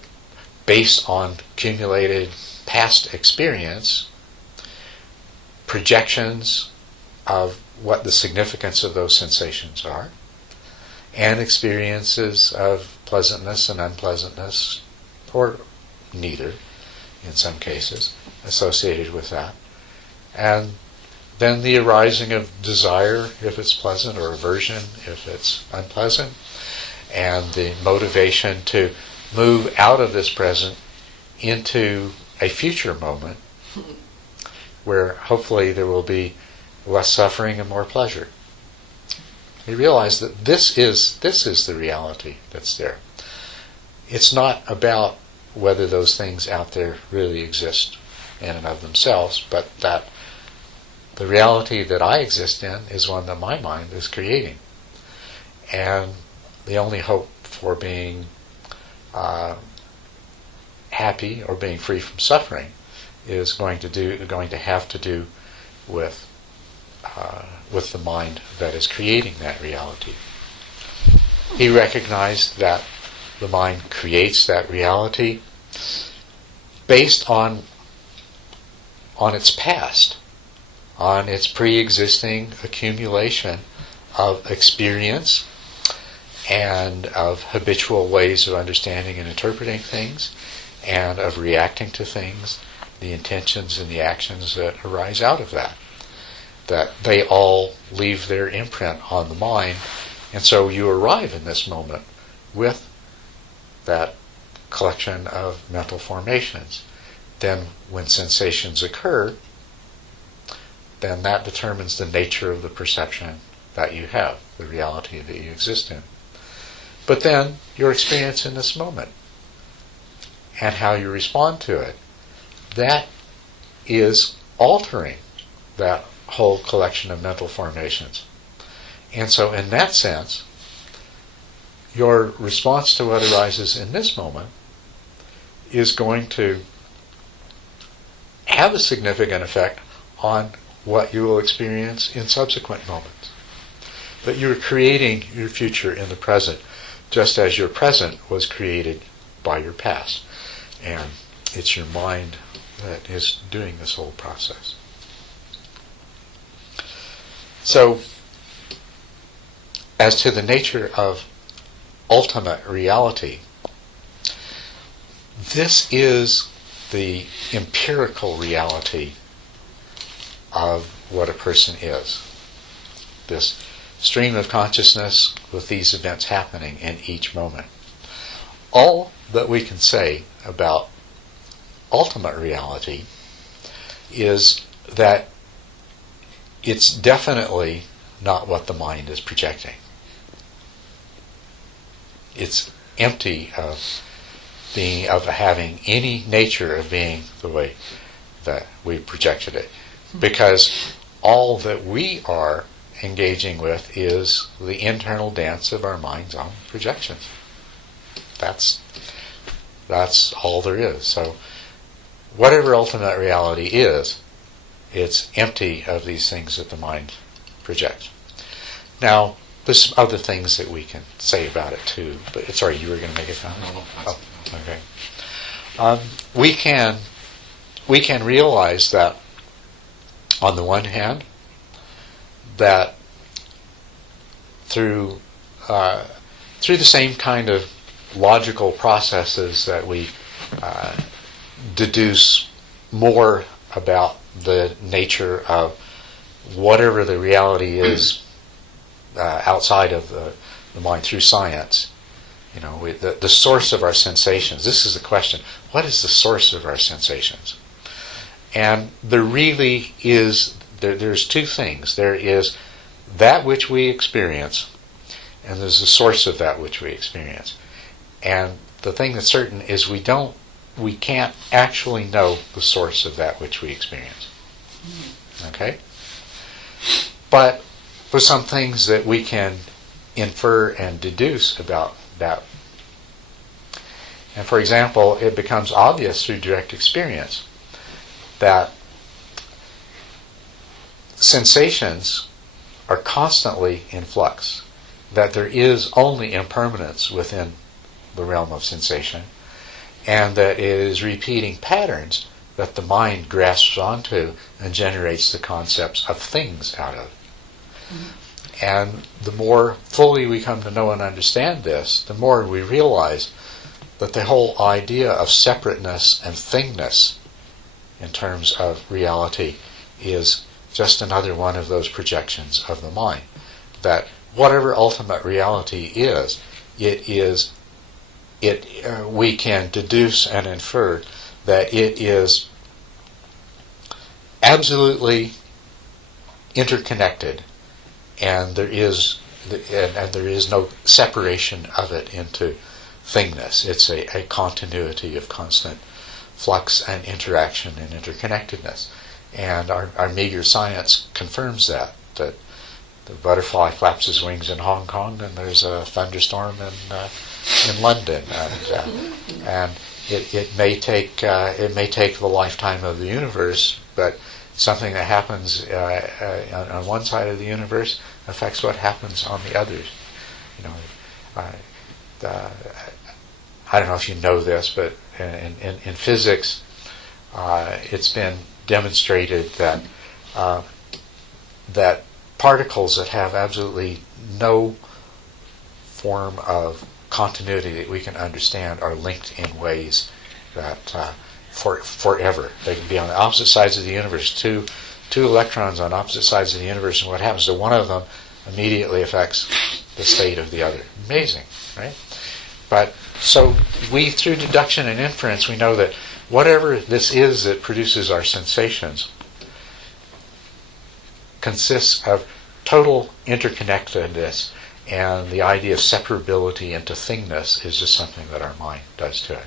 based on accumulated past experience, projections of what the significance of those sensations are, and experiences of pleasantness and unpleasantness, or neither, in some cases, associated with that. And then the arising of desire, if it's pleasant, or aversion, if it's unpleasant, and the motivation to move out of this present into a future moment where hopefully there will be less suffering and more pleasure. We realize that this is the reality that's there. It's not about whether those things out there really exist in and of themselves, but that the reality that I exist in is one that my mind is creating. And the only hope for being happy or being free from suffering is going to have to do with the mind that is creating that reality. He recognized that the mind creates that reality based on on its past, on its pre-existing accumulation of experience and of habitual ways of understanding and interpreting things, and of reacting to things, the intentions and the actions that arise out of that. That they all leave their imprint on the mind, and so you arrive in this moment with that collection of mental formations. Then when sensations occur, then that determines the nature of the perception that you have, the reality that you exist in. But then your experience in this moment and how you respond to it, that is altering that whole collection of mental formations. And so in that sense, your response to what arises in this moment is going to have a significant effect on what you will experience in subsequent moments. But you're creating your future in the present, just as your present was created by your past. And it's your mind that is doing this whole process. So, as to the nature of ultimate reality, this is the empirical reality of what a person is. This stream of consciousness with these events happening in each moment. All that we can say about ultimate reality is that it's definitely not what the mind is projecting. It's empty of having any nature of being the way that we projected it. Because all that we are engaging with is the internal dance of our mind's own projections. That's all there is. So whatever ultimate reality is, it's empty of these things that the mind projects. Now, there's some other things that we can say about it too. But sorry, you were going to make a comment? No. Okay. We can realize that, on the one hand, that through the same kind of logical processes that we deduce more about the nature of whatever the reality is outside of the mind through science. You know, the source of our sensations. This is the question. What is the source of our sensations? And there really is, there's two things. There is that which we experience, and there's the source of that which we experience. And the thing that's certain is we can't actually know the source of that which we experience. Okay? But there's some things that we can infer and deduce about that. And for example, it becomes obvious through direct experience that sensations are constantly in flux, that there is only impermanence within the realm of sensation, and that it is repeating patterns that the mind grasps onto and generates the concepts of things out of. Mm-hmm. And the more fully we come to know and understand this, the more we realize that the whole idea of separateness and thingness in terms of reality is just another one of those projections of the mind. That whatever ultimate reality is, we can deduce and infer that it is absolutely interconnected, and there is no separation of it into thingness. It's a continuity of constant flux and interaction and interconnectedness. And our meager science confirms that the butterfly flaps his wings in Hong Kong and there's a thunderstorm in London, and it may take the lifetime of the universe, but something that happens on one side of the universe affects what happens on the others. You know, I don't know if you know this, but in physics, it's been demonstrated that that particles that have absolutely no form of continuity that we can understand are linked in ways that forever. They can be on the opposite sides of the universe, two electrons on opposite sides of the universe, and what happens to one of them immediately affects the state of the other. Amazing, right? But so we, through deduction and inference, we know that whatever this is that produces our sensations consists of total interconnectedness, and the idea of separability into thingness is just something that our mind does to it.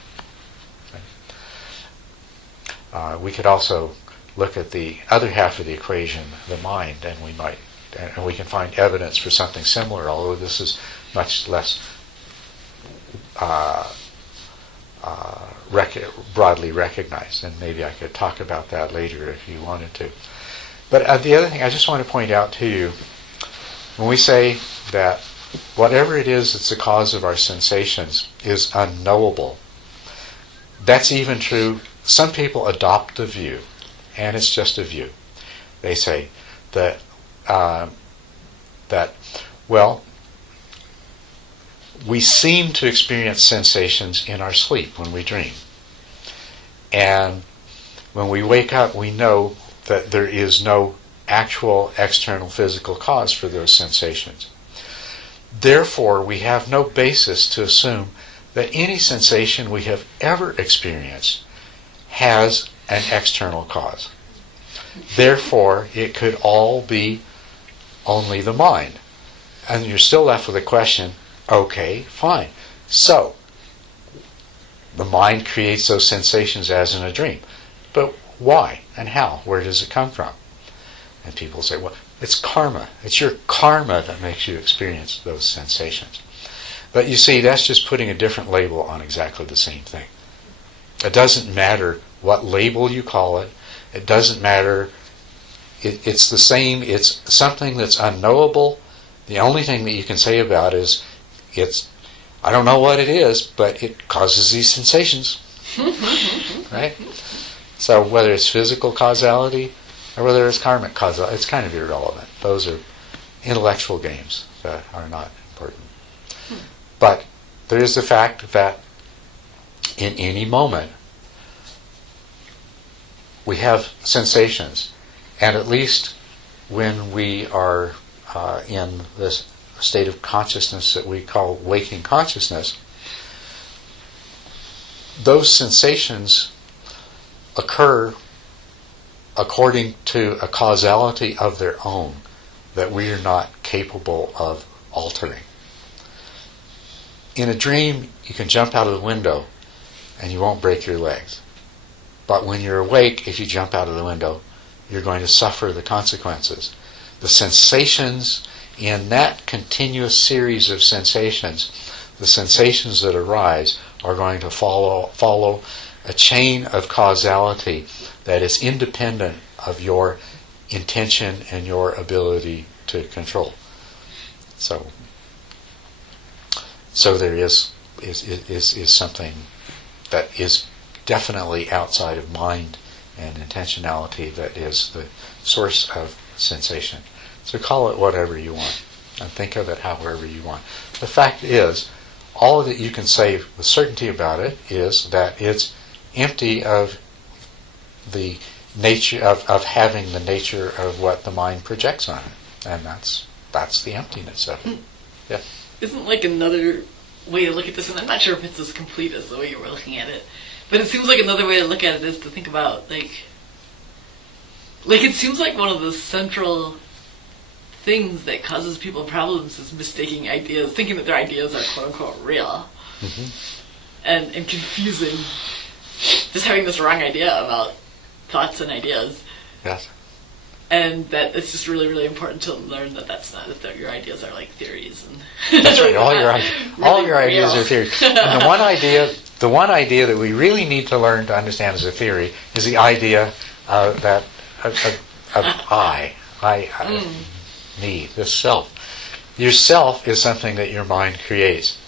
We could also look at the other half of the equation, the mind, and we can find evidence for something similar, although this is much less broadly recognized, and maybe I could talk about that later if you wanted to. But the other thing I just want to point out to you, when we say that whatever it is that's the cause of our sensations is unknowable, that's even true. Some people adopt the view, and it's just a view. They say that well, we seem to experience sensations in our sleep when we dream. And when we wake up, we know that there is no actual external physical cause for those sensations. Therefore, we have no basis to assume that any sensation we have ever experienced has an external cause. Therefore, it could all be only the mind. And you're still left with the question, okay, fine. So, the mind creates those sensations as in a dream. But why and how? Where does it come from? And people say, well, it's karma. It's your karma that makes you experience those sensations. But you see, that's just putting a different label on exactly the same thing. It doesn't matter what label you call it. It doesn't matter. It's the same. It's something that's unknowable. The only thing that you can say about it is, I don't know what it is, but it causes these sensations. Right? So whether it's physical causality or whether it's karmic causality, it's kind of irrelevant. Those are intellectual games that are not important. But there is the fact that in any moment we have sensations, and at least when we are in this state of consciousness that we call waking consciousness, those sensations occur according to a causality of their own that we are not capable of altering. In a dream, you can jump out of the window and you won't break your legs. But when you're awake, if you jump out of the window, you're going to suffer the consequences. The sensations in that continuous series of sensations, the sensations that arise are going to follow a chain of causality that is independent of your intention and your ability to control. So there is something that is definitely outside of mind and intentionality that is the source of sensation. So call it whatever you want and think of it however you want. The fact is, all that you can say with certainty about it is that it's empty of the nature of having the nature of what the mind projects on it, and that's the emptiness of it. Yeah. Isn't like another way to look at this, and I'm not sure if it's as complete as the way you were looking at it, but it seems like another way to look at it is to think about like it seems like one of the central things that causes people problems is mistaking ideas, thinking that their ideas are quote unquote real, and confusing, just having this wrong idea about thoughts and ideas. Yes. And that it's just really, really important to learn that that's not, that your ideas are like theories. And that's right. All your ideas are theories. And the one idea that we really need to learn to understand as a theory is the idea of I, me, this self. Your self is something that your mind creates.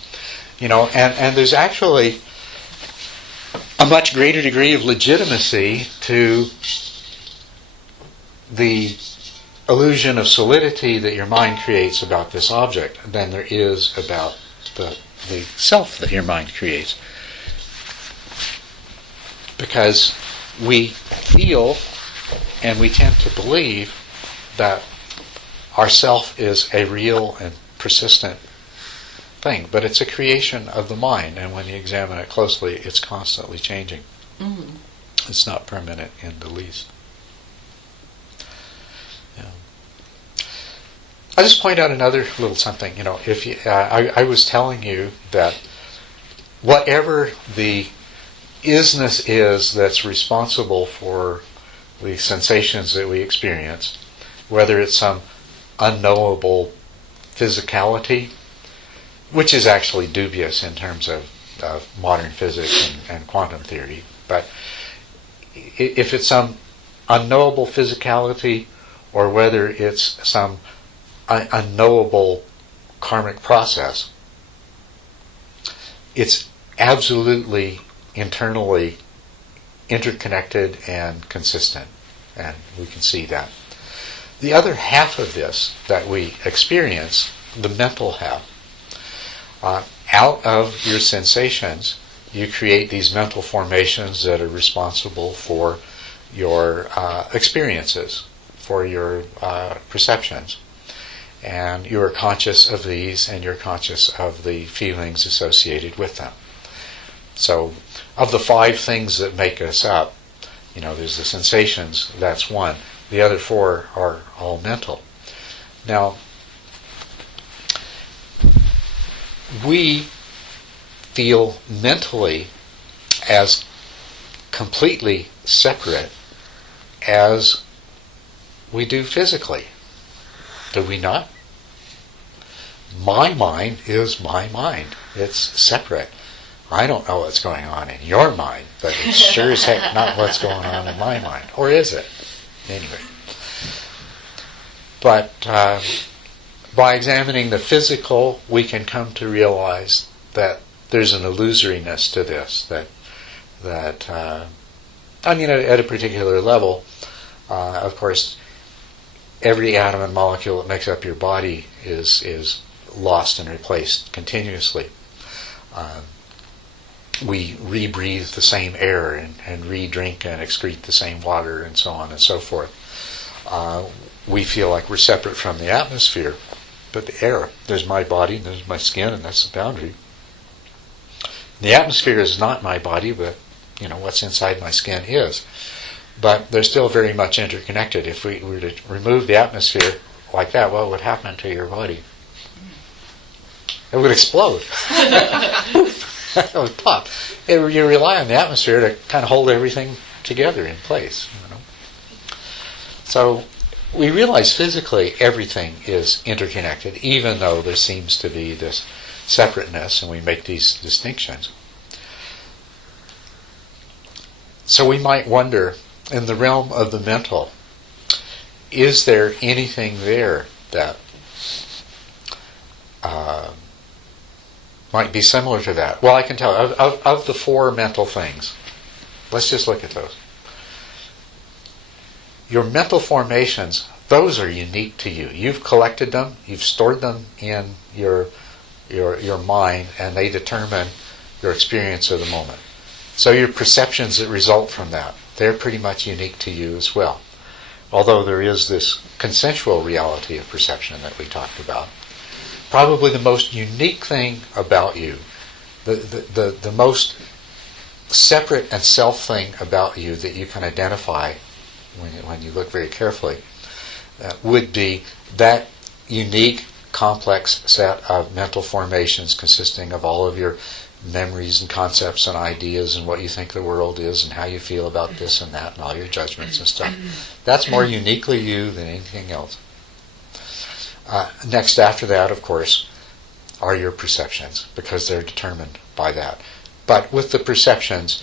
And there's actually a much greater degree of legitimacy to the illusion of solidity that your mind creates about this object than there is about the self that your mind creates. Because we feel and we tend to believe that our self is a real and persistent thing, but it's a creation of the mind, and when you examine it closely, it's constantly changing. Mm-hmm. It's not permanent in the least. Yeah. I'll just point out another little something. If you, I was telling you that whatever the isness is that's responsible for the sensations that we experience, whether it's some unknowable physicality, which is actually dubious in terms of modern physics and quantum theory, but if it's some unknowable physicality or whether it's some unknowable karmic process, it's absolutely internally interconnected and consistent, and we can see that. The other half of this that we experience, the mental half, out of your sensations, you create these mental formations that are responsible for your experiences, for your perceptions. And you are conscious of these, and you're conscious of the feelings associated with them. So, of the 5 things that make us up, there's the sensations, that's one. The other 4 are all mental. Now, we feel mentally as completely separate as we do physically. Do we not? My mind is my mind. It's separate. I don't know what's going on in your mind, but it's sure as heck not what's going on in my mind. Or is it? Anyway. But by examining the physical, we can come to realize that there's an illusoriness to this, at a particular level, of course, every atom and molecule that makes up your body is lost and replaced continuously. We rebreathe the same air and re-drink and excrete the same water and so on and so forth. We feel like we're separate from the atmosphere, but the air, there's my body and there's my skin, and that's the boundary. The atmosphere is not my body, but what's inside my skin is. But they're still very much interconnected. If we were to remove the atmosphere like that, what would happen to your body? It would explode. It would pop. You rely on the atmosphere to kind of hold everything together in place. So we realize physically everything is interconnected, even though there seems to be this separateness, and we make these distinctions. So we might wonder, in the realm of the mental, is there anything there that might be similar to that? Well, I can tell. Of the 4 mental things, let's just look at those. Your mental formations, those are unique to you. You've collected them, you've stored them in your mind, and they determine your experience of the moment. So your perceptions that result from that, they're pretty much unique to you as well. Although there is this consensual reality of perception that we talked about. Probably the most unique thing about you, the most separate and self thing about you that you can identify when you look very carefully, would be that unique, complex set of mental formations consisting of all of your memories and concepts and ideas and what you think the world is and how you feel about this and that and all your judgments and stuff. That's more uniquely you than anything else. Next after that, of course, are your perceptions, because they're determined by that. But with the perceptions,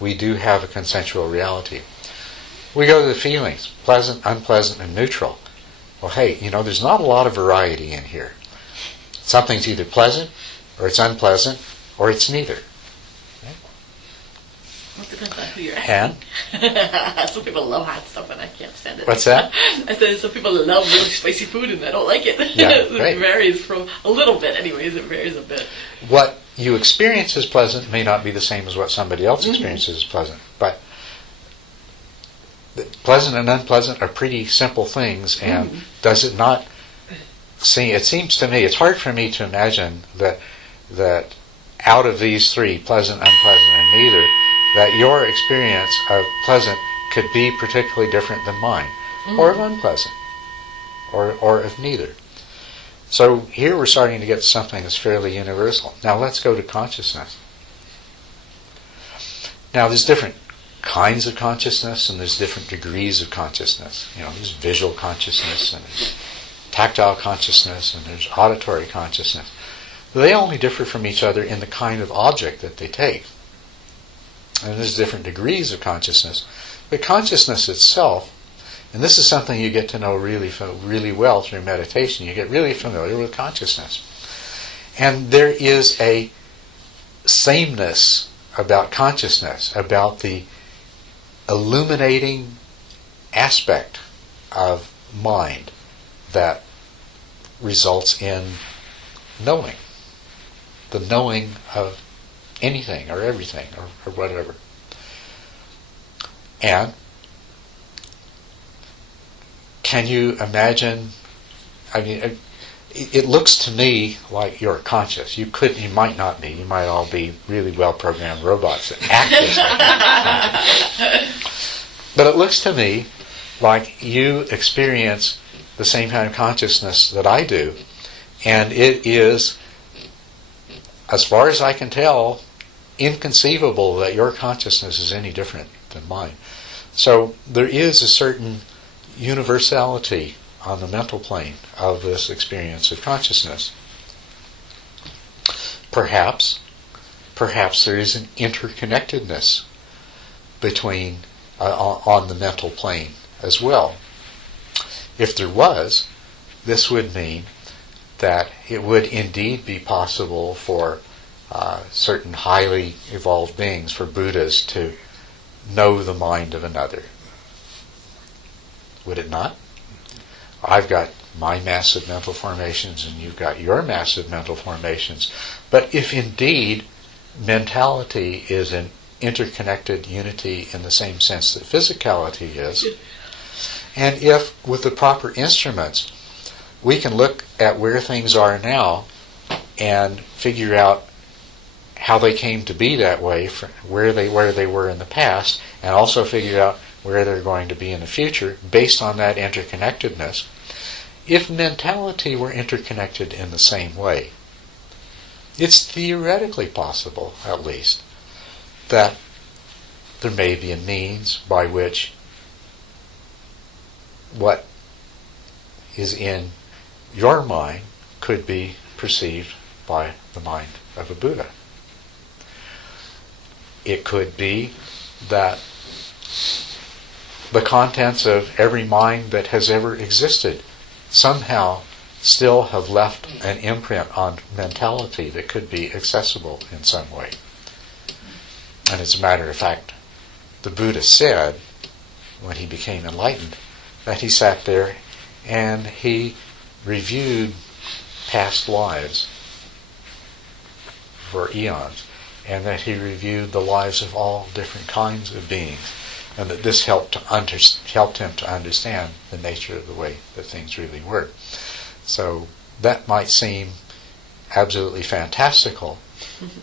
we do have a consensual reality. We go to the feelings, pleasant, unpleasant, and neutral. Well, hey, there's not a lot of variety in here. Something's either pleasant, or it's unpleasant, or it's neither. Okay? Well, it depends on who you're asking. And some people love hot stuff, and I can't stand it. what's that? I said some people love really spicy food, and I don't like it. Yeah, It right. varies from a little bit, anyways. It varies a bit. What you experience as pleasant may not be the same as what somebody else experiences as pleasant, but pleasant and unpleasant are pretty simple things, and does it not seem, it seems to me, it's hard for me to imagine that out of these three, pleasant, unpleasant, and neither, that your experience of pleasant could be particularly different than mine, or of unpleasant, or of neither. So here we're starting to get to something that's fairly universal. Now let's go to consciousness. Now there's different kinds of consciousness, and there's different degrees of consciousness. There's visual consciousness, and there's tactile consciousness, and there's auditory consciousness. They only differ from each other in the kind of object that they take. And there's different degrees of consciousness. But consciousness itself, and this is something you get to know really well through meditation, you get really familiar with consciousness. And there is a sameness about consciousness, about the illuminating aspect of mind that results in knowing. The knowing of anything or everything or whatever. And can you imagine, it looks to me like you're conscious. You might not be. You might all be really well-programmed robots that act as like. But it looks to me like you experience the same kind of consciousness that I do. And it is, as far as I can tell, inconceivable that your consciousness is any different than mine. So there is a certain universality on the mental plane of this experience of consciousness. Perhaps there is an interconnectedness between on the mental plane as well. If there was, this would mean that it would indeed be possible for certain highly evolved beings, for Buddhas, to know the mind of another. Would it not? I've got my massive mental formations and you've got your massive mental formations. But if indeed mentality is an interconnected unity in the same sense that physicality is, and if with the proper instruments we can look at where things are now and figure out how they came to be that way, where they were in the past, and also figure out where they're going to be in the future based on that interconnectedness. If mentality were interconnected in the same way, it's theoretically possible, at least, that there may be a means by which what is in your mind could be perceived by the mind of a Buddha. It could be that the contents of every mind that has ever existed somehow still have left an imprint on mentality that could be accessible in some way. And as a matter of fact, the Buddha said, when he became enlightened, that he sat there and he reviewed past lives for eons, and that he reviewed the lives of all different kinds of beings, and that this helped him to understand the nature of the way that things really were. So that might seem absolutely fantastical,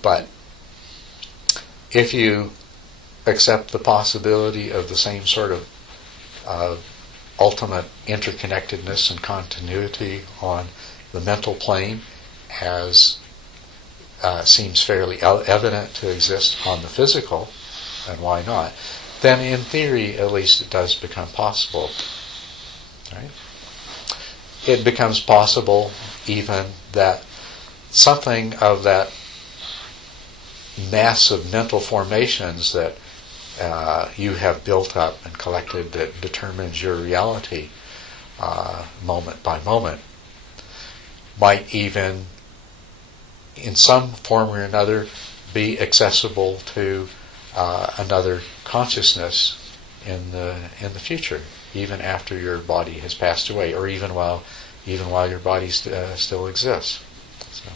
but if you accept the possibility of the same sort of ultimate interconnectedness and continuity on the mental plane as seems fairly evident to exist on the physical, and why not, then in theory at least it does become possible. Right? It becomes possible even that something of that mass of mental formations that you have built up and collected that determines your reality moment by moment might even in some form or another be accessible to another consciousness in the future, even after your body has passed away, or even while your body still exists. So,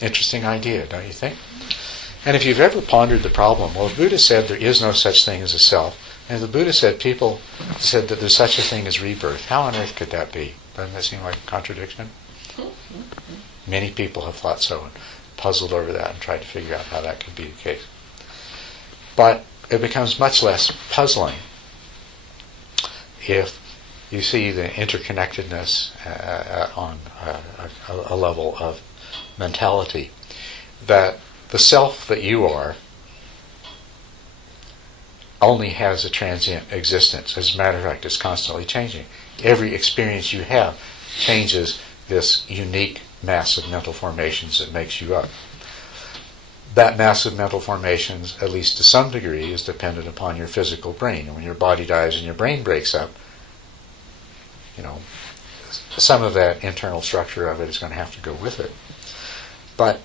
interesting idea, don't you think? And if you've ever pondered the problem, well, the Buddha said there is no such thing as a self, and the Buddha said people said that there's such a thing as rebirth. How on earth could that be? Doesn't that seem like a contradiction? Many people have thought so and puzzled over that and tried to figure out how that could be the case. But it becomes much less puzzling if you see the interconnectedness on a level of mentality, that the self that you are only has a transient existence. As a matter of fact, it's constantly changing. Every experience you have changes this unique mass of mental formations that makes you up. That mass of mental formations, at least to some degree, is dependent upon your physical brain. And when your body dies and your brain breaks up, some of that internal structure of it is going to have to go with it. But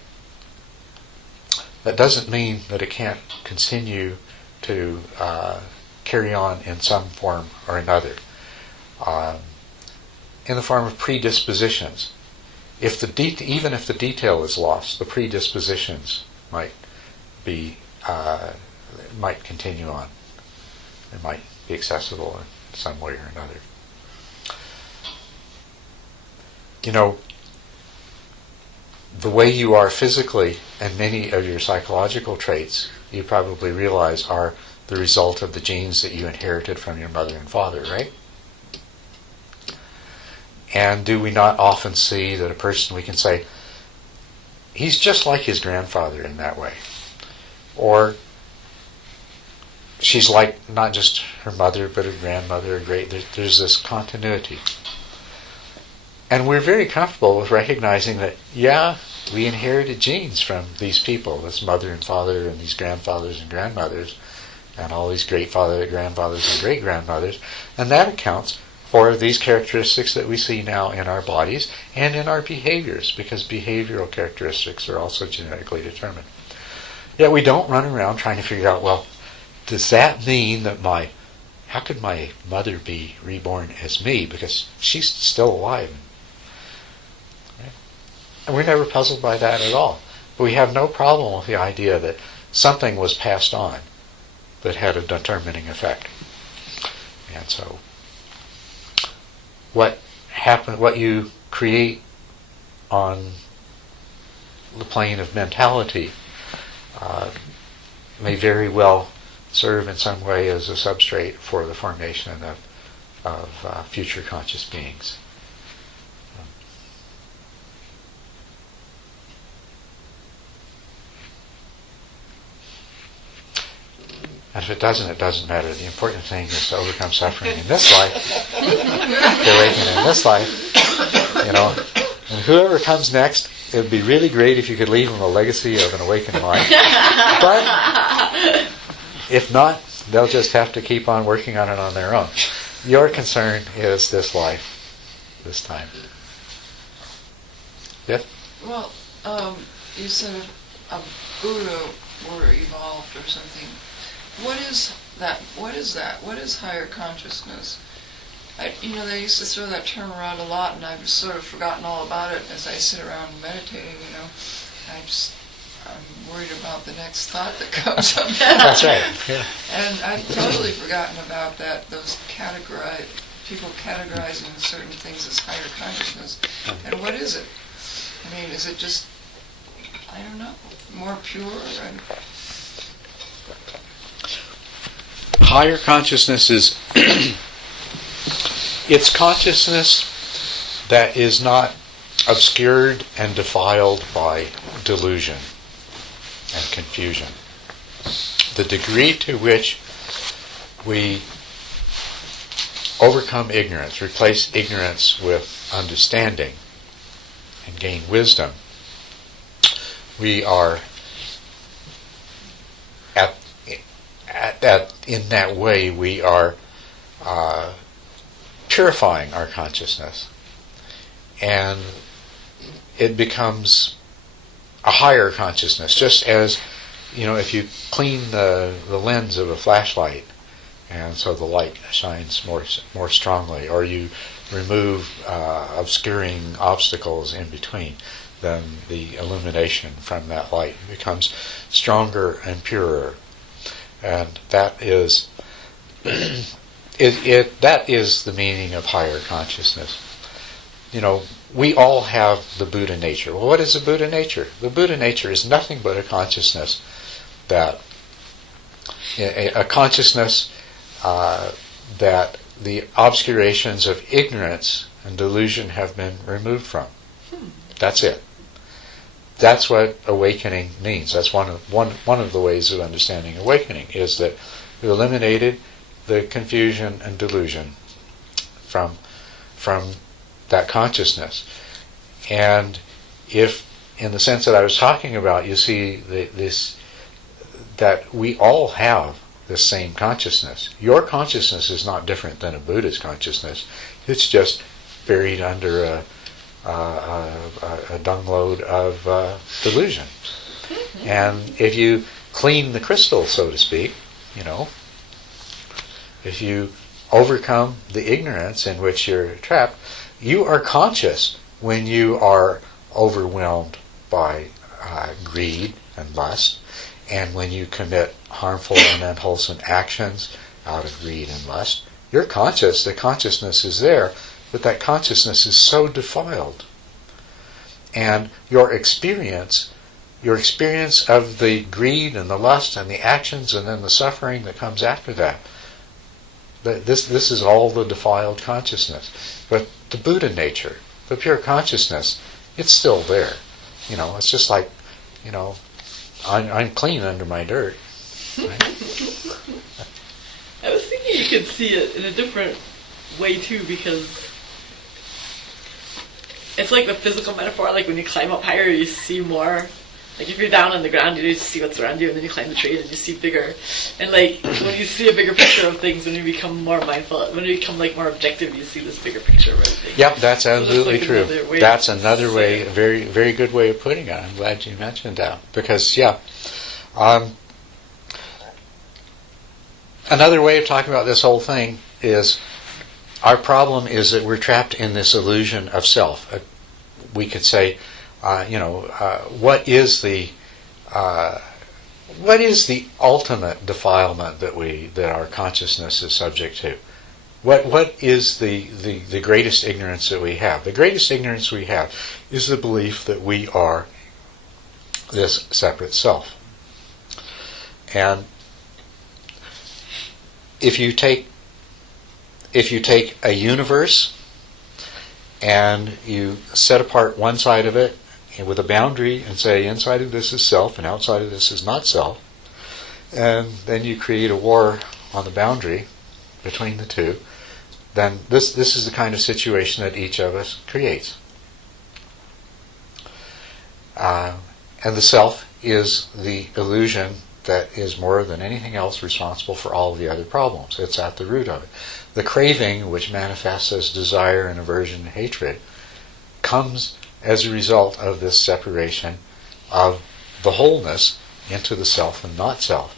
that doesn't mean that it can't continue to carry on in some form or another, in the form of predispositions. Even if the detail is lost, the predispositions might continue on. It might be accessible in some way or another. The way you are physically and many of your psychological traits, you probably realize, are the result of the genes that you inherited from your mother and father, right? And do we not often see that a person, we can say, he's just like his grandfather in that way? Or she's like not just her mother, but her grandmother, there's this continuity. And we're very comfortable with recognizing that, yeah, we inherited genes from these people, this mother and father and these grandfathers and grandmothers and all these great-fathers, grandfathers and great-grandmothers, and that accounts for these characteristics that we see now in our bodies and in our behaviors, because behavioral characteristics are also genetically determined. Yet we don't run around trying to figure out, well, does that mean that how could my mother be reborn as me, because she's still alive? And we're never puzzled by that at all. But we have no problem with the idea that something was passed on that had a determining effect. And so what you create on the plane of mentality may very well serve in some way as a substrate for the formation of future conscious beings. And if it doesn't matter. The important thing is to overcome suffering in this life, to awaken in this life, And whoever comes next, it would be really great if you could leave them a legacy of an awakened mind. But if not, they'll just have to keep on working on it on their own. Your concern is this life, this time. Yes? Well, you said a Buddha were evolved or something. What is that? What is that? What is higher consciousness? They used to throw that term around a lot, and I've just sort of forgotten all about it as I sit around meditating, I'm worried about the next thought that comes up. That's right. Yeah. And I've totally forgotten about that, people categorizing certain things as higher consciousness. And what is it? Is it just, I don't know, more pure? Higher consciousness is it's consciousness that is not obscured and defiled by delusion and confusion. The degree to which we overcome ignorance, replace ignorance with understanding, and gain wisdom, we are in that way we are purifying our consciousness, and it becomes a higher consciousness, just as, if you clean the lens of a flashlight, and so the light shines more strongly, or you remove obscuring obstacles in between, then the illumination from that light becomes stronger and purer. And that is that is the meaning of higher consciousness. We all have the Buddha nature. Well, what is the Buddha nature? The Buddha nature is nothing but a consciousness that that the obscurations of ignorance and delusion have been removed from. That's it. That's what awakening means. That's one of the ways of understanding awakening, is that we eliminated the confusion and delusion from that consciousness. And if, in the sense that I was talking about, you see that we all have this same consciousness. Your consciousness is not different than a Buddha's consciousness. It's just buried under a dung load of delusion. And if you clean the crystal, so to speak, if you overcome the ignorance in which you're trapped, you are conscious when you are overwhelmed by greed and lust, and when you commit harmful and unwholesome actions out of greed and lust. You're conscious, the consciousness is there, but that consciousness is so defiled. And your experience of the greed and the lust and the actions and then the suffering that comes after that, this is all the defiled consciousness. But the Buddha nature, the pure consciousness, it's still there. It's just like, I'm clean under my dirt. Right? I was thinking you could see it in a different way too, because it's like the physical metaphor, like when you climb up higher you see more. Like if you're down on the ground, you just see what's around you, and then you climb the tree and you see bigger. And like when you see a bigger picture of things, when you become more mindful, when you become more objective, you see this bigger picture of everything. Yep, that's absolutely true. That's another way, a very, very good way of putting it. I'm glad you mentioned that. Because, another way of talking about this whole thing is our problem is that we're trapped in this illusion of self. We could say, what is the ultimate defilement that our consciousness is subject to? What is the greatest ignorance that we have? The greatest ignorance we have is the belief that we are this separate self. And if you take a universe and you set apart one side of it with a boundary and say inside of this is self and outside of this is not self, and then you create a war on the boundary between the two, then this is the kind of situation that each of us creates. And the self is the illusion that is more than anything else responsible for all of the other problems. It's at the root of it. The craving, which manifests as desire and aversion and hatred, comes as a result of this separation of the wholeness into the self and not self.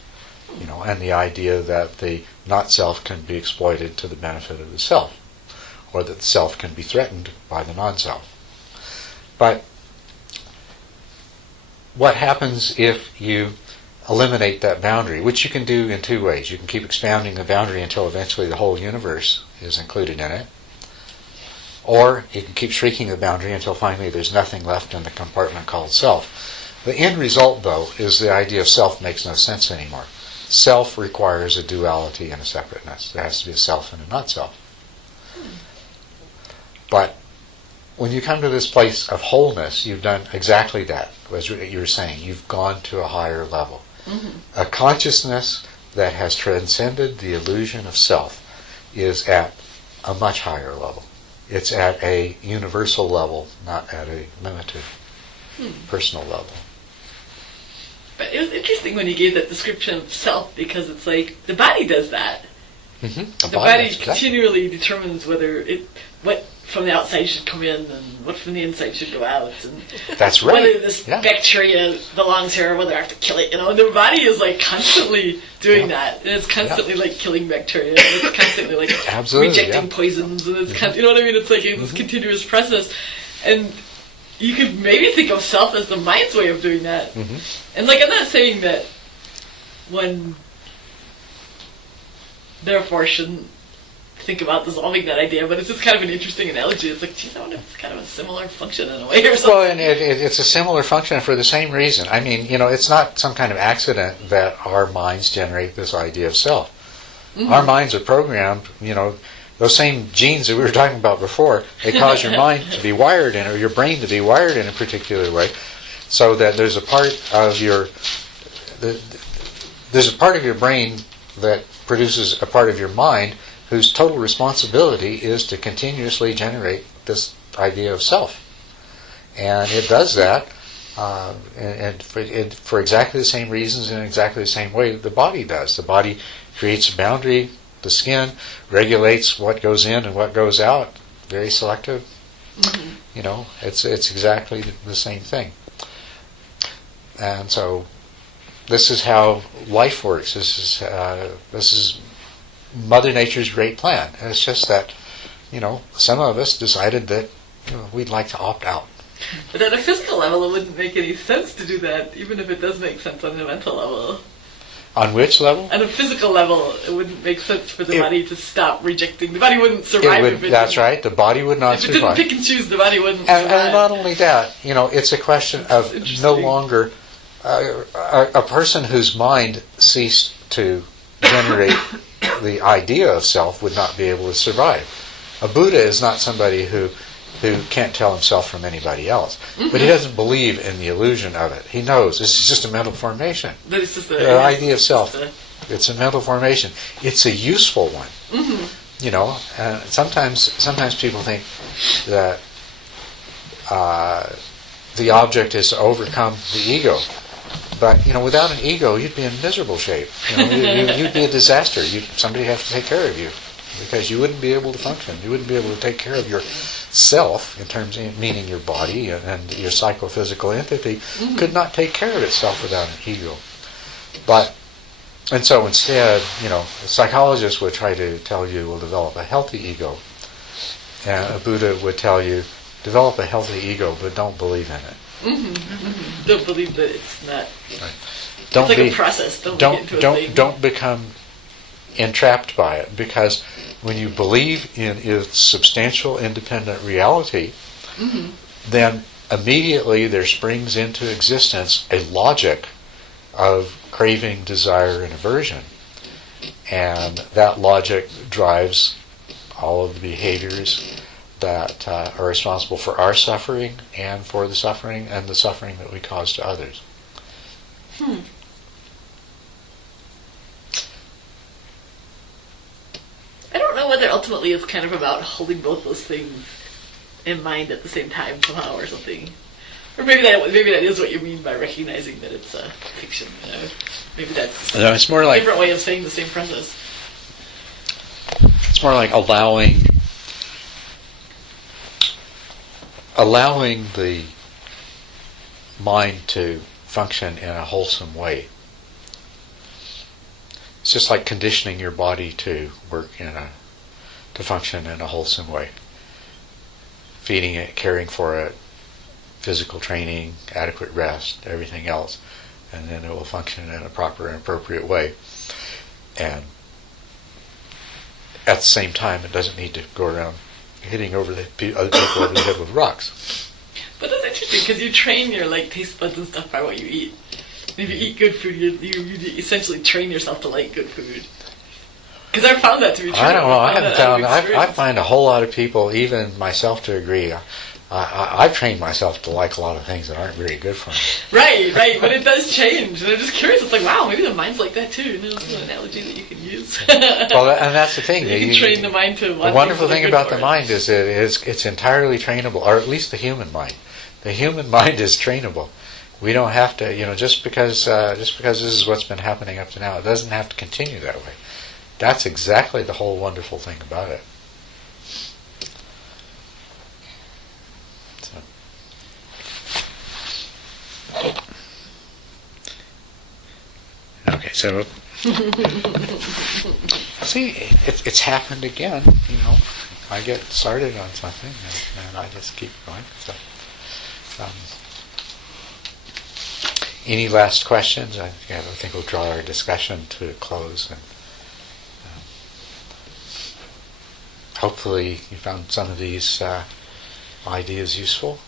And the idea that the not self can be exploited to the benefit of the self, or that the self can be threatened by the non-self. But what happens if you eliminate that boundary, which you can do in two ways? You can keep expanding the boundary until eventually the whole universe is included in it, or you can keep shrinking the boundary until finally there's nothing left in the compartment called self. The end result, though, is the idea of self makes no sense anymore. Self requires a duality and a separateness. There has to be a self and a not-self. But when you come to this place of wholeness, you've done exactly that, as you were saying. You've gone to a higher level. Mm-hmm. A consciousness that has transcended the illusion of self is at a much higher level. It's at a universal level, not at a limited personal level. But it was interesting when you gave that description of self, because it's like the body does that. Mm-hmm. The body continually determines what from the outside should come in and what from the inside should go out. And That's right. whether this bacteria belongs here or whether I have to kill it. And the body is like constantly doing that. And it's constantly like killing bacteria. And it's constantly like rejecting poisons. And it's you know what I mean? It's like this continuous process. And you could maybe think of self as the mind's way of doing that. And like I'm not saying that one therefore shouldn't think about dissolving that idea, but it's just kind of an interesting analogy. It's like, geez, I wonder if it's kind of a similar function in a way or something. Well, and it's a similar function for the same reason. I mean, it's not some kind of accident that our minds generate this idea of self. Our minds are programmed, those same genes that we were talking about before, they cause your mind to be wired in, or your brain to be wired in a particular way, so that there's a part of your brain that produces a part of your mind whose total responsibility is to continuously generate this idea of self. And it does that and for exactly the same reasons in exactly the same way the body does. The body creates a boundary, the skin regulates what goes in and what goes out, very selective. It's exactly the same thing. And so this is how life works. This is Mother Nature's great plan. And it's just that, some of us decided that we'd like to opt out. But at a physical level, it wouldn't make any sense to do that, even if it does make sense on the mental level. On which level? At a physical level, it wouldn't make sense for the body to stop rejecting. The body wouldn't survive. That's right. The body would not survive. If it didn't pick and choose, the body wouldn't survive. And not only that, it's a question of no longer a person whose mind ceased to generate the idea of self would not be able to survive. A Buddha is not somebody who can't tell himself from anybody else. But he doesn't believe in the illusion of it. He knows this is just a mental formation. But it's just the idea of self. It's a mental formation. It's a useful one. And sometimes people think that the object is to overcome the ego. But without an ego, you'd be in miserable shape. You'd be a disaster. Somebody has to take care of you, because you wouldn't be able to function. You wouldn't be able to take care of yourself, meaning your body and your psychophysical entity, could not take care of itself without an ego. And so instead, a psychologist would try to tell you, well, develop a healthy ego, and a Buddha would tell you, develop a healthy ego, but don't believe in it. Don't believe that it's not. Right. It's like a process. Don't become entrapped by it, because when you believe in its substantial independent reality, then immediately there springs into existence a logic of craving, desire, and aversion, and that logic drives all of the behaviors that are responsible for our suffering and for the suffering that we cause to others. I don't know whether ultimately it's kind of about holding both those things in mind at the same time somehow or something. Or maybe that is what you mean by recognizing that it's a fiction. Maybe that's it's more like a different way of saying the same premise. It's more like allowing the mind to function in a wholesome way. It's just like conditioning your body to work to function in a wholesome way. Feeding it, caring for it, physical training, adequate rest, everything else, and then it will function in a proper and appropriate way. And at the same time, it doesn't need to go around hitting over the other people over the head with rocks. But that's interesting, because you train your taste buds and stuff by what you eat. If you eat good food, you essentially train yourself to like good food. Because I've found that to be true. I don't know. I find a whole lot of people, even myself to agree. I've trained myself to like a lot of things that aren't very good for me. Right, but it does change. And I'm just curious. It's like, wow, maybe the mind's like that too. It's an analogy that you can use. Well, and that's the thing. You can train the mind to want the wonderful things thing that are about good the for mind is that it's entirely trainable, or at least the human mind. The human mind is trainable. We don't have to, just because this is what's been happening up to now, it doesn't have to continue that way. That's exactly the whole wonderful thing about it. So, see, it's happened again. I get started on something and I just keep going. So, any last questions? I think we'll draw our discussion to a close. And hopefully, you found some of these ideas useful.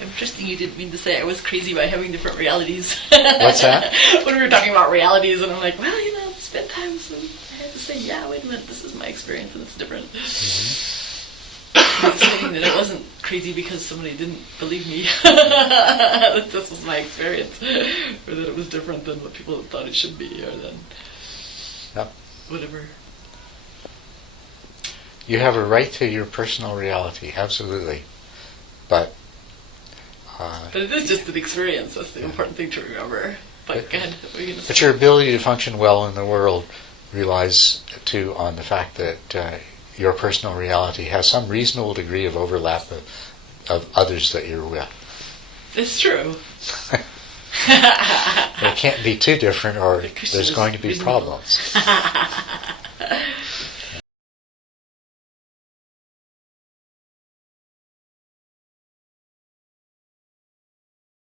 Interesting, you didn't mean to say I was crazy by having different realities. What's that? When we were talking about realities, and I'm like, well, spent times, and I had to say, yeah, wait a minute, this is my experience, and it's different. Mm-hmm. I was saying that it wasn't crazy because somebody didn't believe me that this was my experience, or that it was different than what people thought it should be, or than whatever. You have a right to your personal reality, absolutely. But it is just an experience. That's the important thing to remember. But go ahead. What were you gonna say? But your ability to function well in the world relies too on the fact that your personal reality has some reasonable degree of overlap of others that you're with. It's true. It can't be too different, or there's going to be problems.